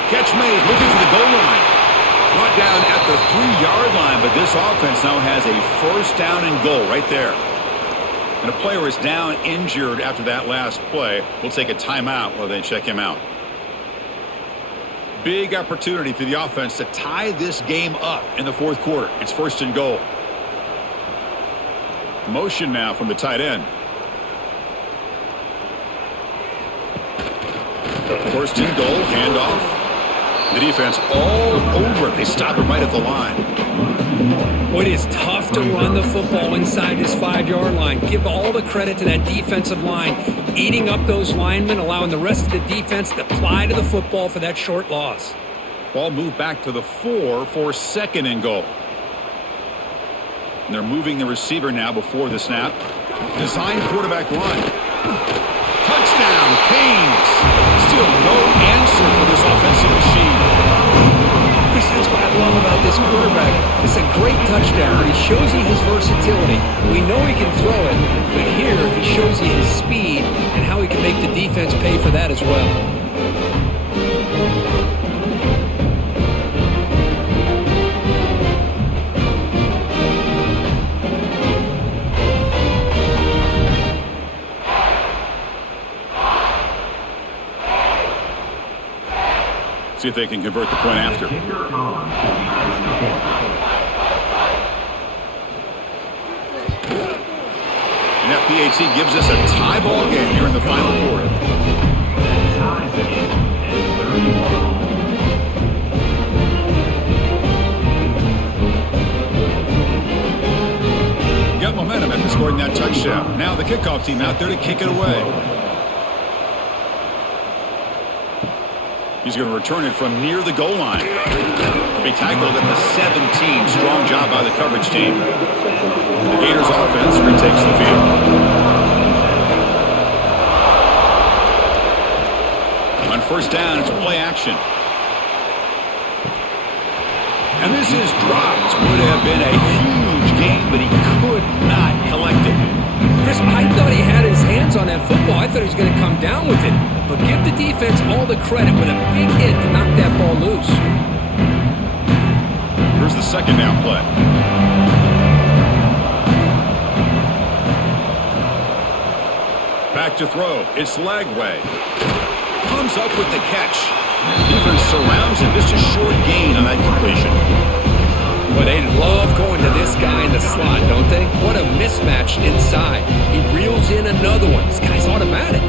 Catch made, looking for the goal line. Brought down at the 3-yard line, but this offense now has a 1st down and goal right there. And a player is down injured after that last play. We'll take a timeout while they check him out. Big opportunity for the offense to tie this game up in the 4th quarter. It's 1st and goal. Motion now from the tight end. 1st and goal, handoff. The defense all over it. They stop it right at the line. Boy, it is tough to run the football inside this 5-yard line. Give all the credit to that defensive line, eating up those linemen, allowing the rest of the defense to fly to the football for that short loss. Ball moved back to the 4 for 2nd and goal. And they're moving the receiver now before the snap. Design quarterback run. Touchdown, Canes. Still no answer for this offensive machine. Chris, that's what I love about this quarterback. It's a great touchdown, but he shows you his versatility. We know he can throw it, but here he shows you his speed and how he can make the defense pay for that as well. See if they can convert the point after. And that PAT gives us a tie ball game here in the final quarter. Got momentum after scoring that touchdown. Now the kickoff team out there to kick it away. He's going to return it from near the goal line. Be tackled at the 17. Strong job by the coverage team. The Gators offense retakes the field. On 1st down, it's play action. And this is dropped. Would have been a huge gain, but he could not collect it. Chris, I thought he had his hands on that football. I thought he was going to come down with it. But give the defense all the credit with a big hit to knock that ball loose. Here's the 2nd down play. Back to throw. It's Lagway. Comes up with the catch. Defense surrounds him. Just a short gain on that completion. But they love going to this guy in the slot, don't they? What a mismatch inside. He reels in another one. This guy's automatic.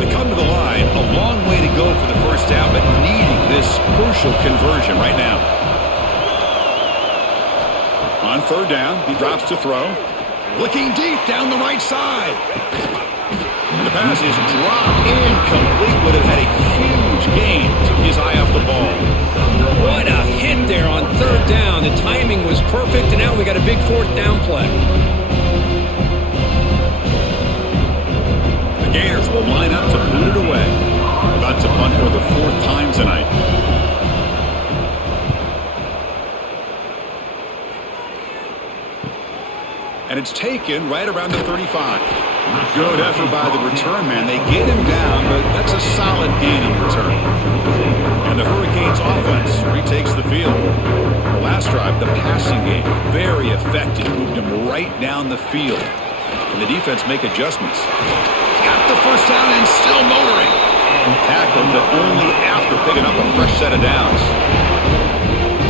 They come to the line. A long way to go for the 1st down, but needing this crucial conversion right now. On 3rd down, he drops to throw. Looking deep down the right side. And the pass is dropped incomplete. Would have had a huge gain. Took his eye off the ball. What a hit there on 3rd down. The timing was perfect, and now we got a big 4th down play. The Gators will line up to boot it away. About to punt for the 4th time tonight. And it's taken right around the 35. Good effort by the return man. They get him down, but that's a solid gain on the return. And the Hurricanes offense retakes the field. The last drive, the passing game, very effective. Moved him right down the field. And the defense make adjustments. Got the 1st down and still motoring. Tackled, but only after picking up a fresh set of downs.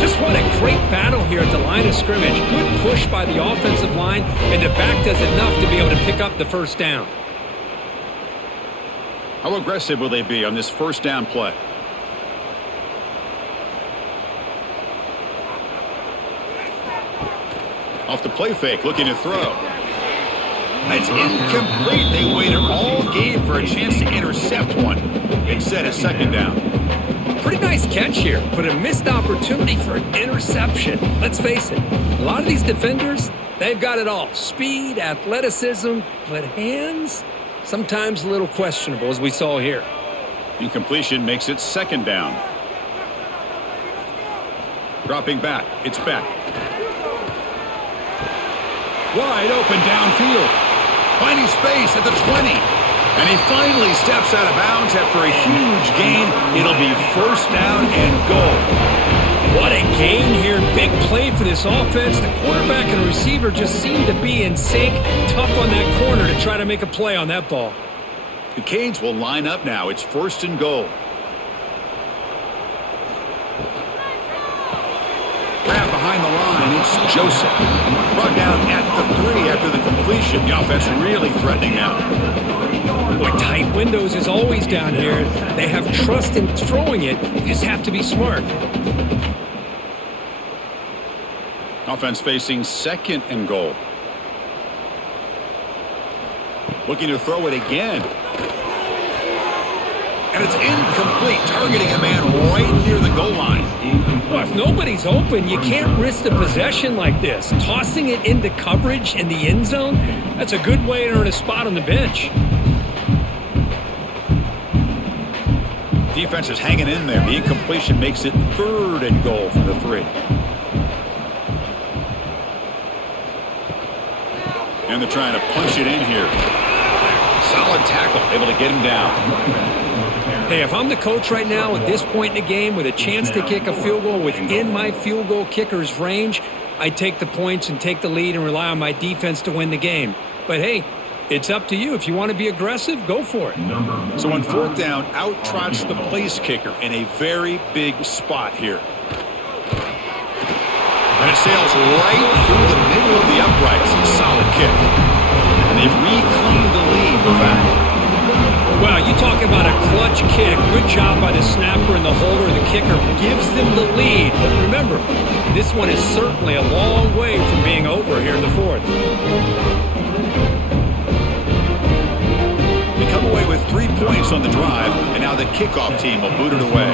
Just what a great battle here at the line of scrimmage. Good push by the offensive line, and the back does enough to be able to pick up the 1st down. How aggressive will they be on this 1st down play? Off the play fake, looking to throw. It's incomplete. They waited all game for a chance to intercept one. Instead, a 2nd down. Pretty nice catch here, but a missed opportunity for an interception. Let's face it, a lot of these defenders, they've got it all. Speed, athleticism, but hands, sometimes a little questionable, as we saw here. Incompletion makes it second down. Dropping back, it's Beck. Wide open downfield. Finding space at the 20. And he finally steps out of bounds after a huge gain. It'll be first down and goal. What a gain here. Big play for this offense. The quarterback and the receiver just seem to be in sync. Tough on that corner to try to make a play on that ball. The Canes will line up now. It's first and goal. Grab behind the line. It's Joseph. Brought down at the 3 after the completion. The offense really threatening now. Boy, tight windows is always down here. They have trust in throwing it. You just have to be smart. Offense facing second and goal. Looking to throw it again. And it's incomplete, targeting a man right near the goal line. Well, if nobody's open, you can't risk the possession like this. Tossing it into coverage in the end zone, that's a good way to earn a spot on the bench. Defense is hanging in there. The incompletion makes it third and goal from the 3. And they're trying to punch it in here. Solid tackle, able to get him down. Hey, if I'm the coach right now at this point in the game with a chance to kick a field goal within my field goal kicker's range, I take the points and take the lead and rely on my defense to win the game. But hey, it's up to you. If you want to be aggressive, go for it. So on fourth down, out trots the place kicker in a very big spot here. And it sails right through the middle of the uprights. Solid kick. And they've reclaimed the lead with that. Well, you talk about a clutch kick. Good job by the snapper and the holder. The kicker gives them the lead. But remember, this one is certainly a long way from being over here in the 4th. They come away with 3 points on the drive, and now the kickoff team will boot it away.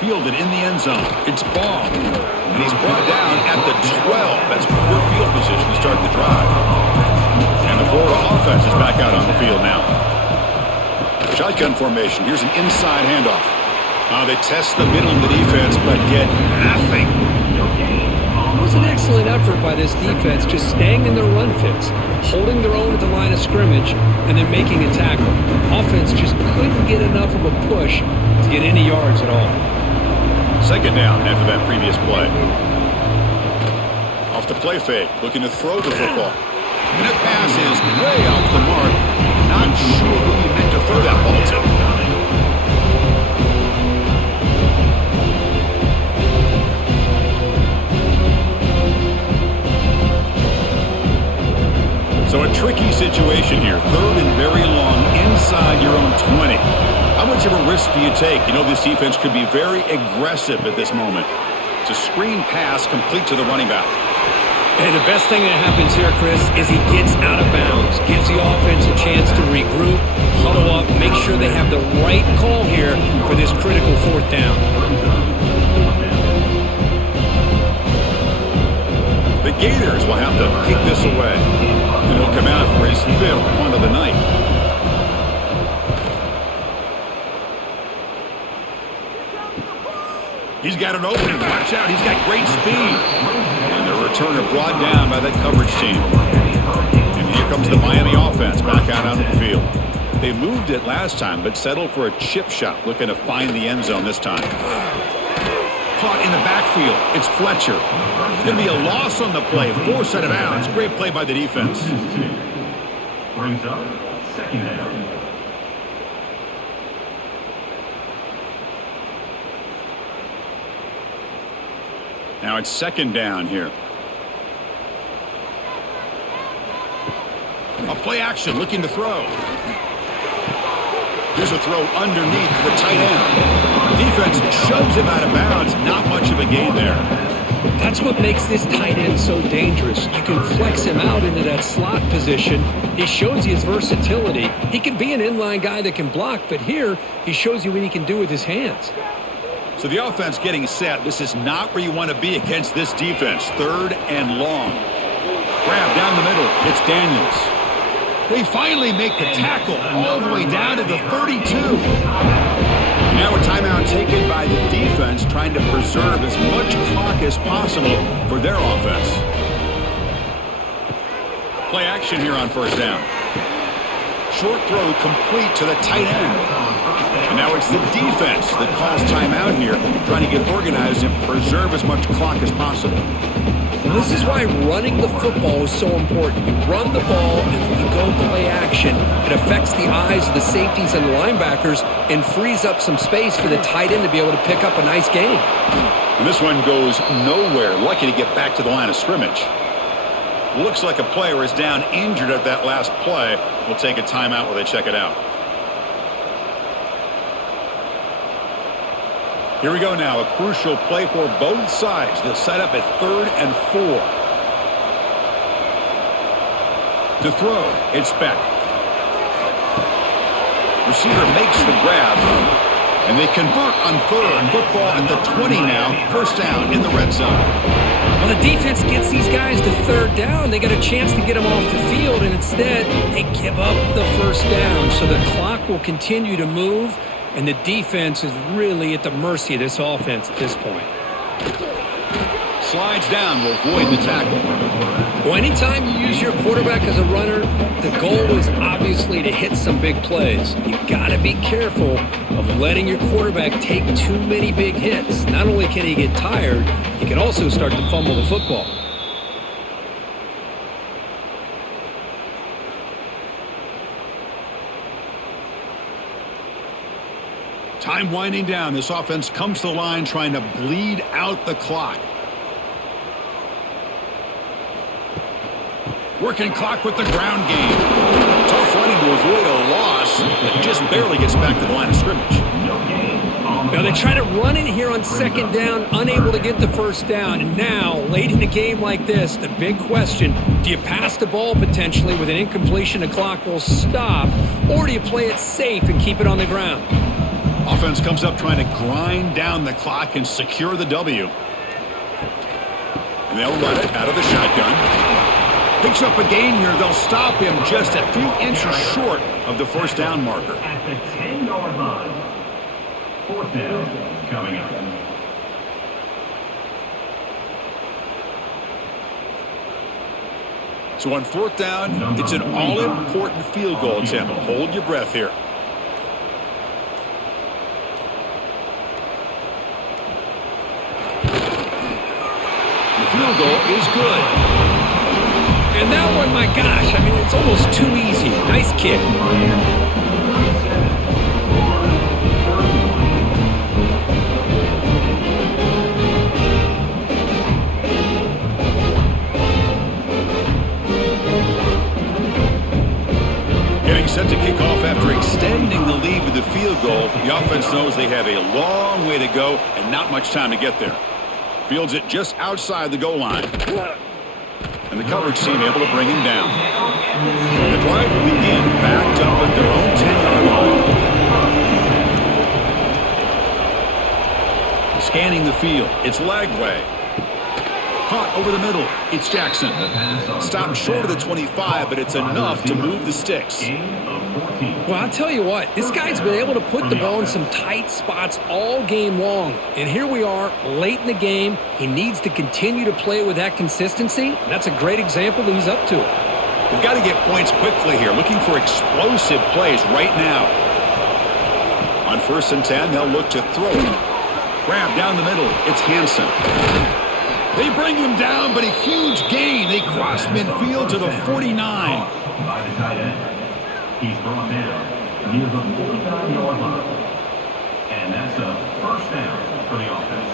Fielded in the end zone. It's Ball. And he's brought down at the 12. That's poor field position to start the drive. And the Florida offense is back out on the field now. Shotgun formation. Here's an inside handoff. They test the middle of the defense, but get nothing. It was an excellent effort by this defense, just staying in their run fits, holding their own at the line of scrimmage, and then making a tackle. Offense just couldn't get enough of a push to get any yards at all. Second down after that previous play. Off the play fake, looking to throw the football. And that pass is way off the mark. Not sure who he meant to throw that ball to. So a tricky situation here. Third and very long inside your own 20. How much of a risk do you take? You know this defense could be very aggressive at this moment. It's a screen pass complete to the running back. Hey, the best thing that happens here, Chris, is he gets out of bounds, gives the offense a chance to regroup, huddle up, make sure they have the right call here for this critical 4th down. The Gators will have to kick this away. And he'll come out for his 5th punt of the night. He's got an opening. Watch out. He's got great speed. And the returner brought down by that coverage team. And here comes the Miami offense back out onto the field. They moved it last time, but settled for a chip shot, looking to find the end zone this time. Caught in the backfield. It's Fletcher. It's going to be a loss on the play. Forced out of bounds. Great play by the defense. Brings up second down. Now it's second down here. A play action, looking to throw. Here's a throw underneath the tight end. Defense shoves him out of bounds. Not much of a gain there. That's what makes this tight end so dangerous. You can flex him out into that slot position. He shows you his versatility. He can be an inline guy that can block, but here he shows you what he can do with his hands. So the offense getting set. This is not where you want to be against this defense. 3rd and long. Grab down the middle. It's Daniels. They finally make the tackle all the way down to the 32. Now a timeout taken by the defense, trying to preserve as much clock as possible for their offense. Play action here on 1st down. Short throw complete to the tight end. And now it's the defense that calls timeout here, trying to get organized and preserve as much clock as possible. Well, this is why running the football is so important. You run the ball and you go play action. It affects the eyes of the safeties and the linebackers and frees up some space for the tight end to be able to pick up a nice gain. And this one goes nowhere. Lucky to get back to the line of scrimmage. Looks like a player is down injured at that last play. We'll take a timeout while they check it out. Here we go now. A crucial play for both sides. They'll set up at 3rd and 4. To throw, it's Beck. Receiver makes the grab. And they convert on 3rd. Football at the 20 now. 1st down in the red zone. Well, the defense gets these guys to 3rd down. They got a chance to get them off the field, and instead they give up the 1st down. So the clock will continue to move, and the defense is really at the mercy of this offense at this point. Slides down will avoid the tackle. Well, anytime you use your quarterback as a runner, the goal is obviously to hit some big plays. You got to be careful of letting your quarterback take too many big hits. Not only can he get tired, he can also start to fumble the football. Time winding down. This offense comes to the line trying to bleed out the clock. Working clock with the ground game. Tough running to avoid a loss, but just barely gets back to the line of scrimmage. Now they try to run in here on 2nd down, unable to get the 1st down. And now, late in a game like this, the big question, do you pass the ball potentially with an incompletion, the clock will stop, or do you play it safe and keep it on the ground? Offense comes up trying to grind down the clock and secure the W. And they'll run it out of the shotgun. Picks up a gain here. They'll stop him just a few inches short of the 1st down marker. At the 10-yard line. 4th down coming up. So on 4th down, it's an all-important field goal attempt. Hold your breath here. The field goal is good. And that one, my gosh, I mean, it's almost too easy. Nice kick. Getting set to kick off after extending the lead with the field goal. The offense knows they have a long way to go and not much time to get there. Fields it just outside the goal line. And the coverage team able to bring him down. The drive will begin backed up at their own 10-yard line. Scanning the field. It's Lagway. Caught over the middle. It's Jackson. Stopped short of the 25, but it's enough to move the sticks. Well, I'll tell you what, this guy's been able to put the ball in some tight spots all game long. And here we are, late in the game. He needs to continue to play with that consistency. And that's a great example that he's up to it. We've got to get points quickly here, looking for explosive plays right now. On 1st and 10, they'll look to throw it. Grab down the middle. It's Hansen. They bring him down, but a huge gain. They cross midfield to the 49. By the tight end. He's brought down near the 49-yard line. And that's a 1st down for the offense.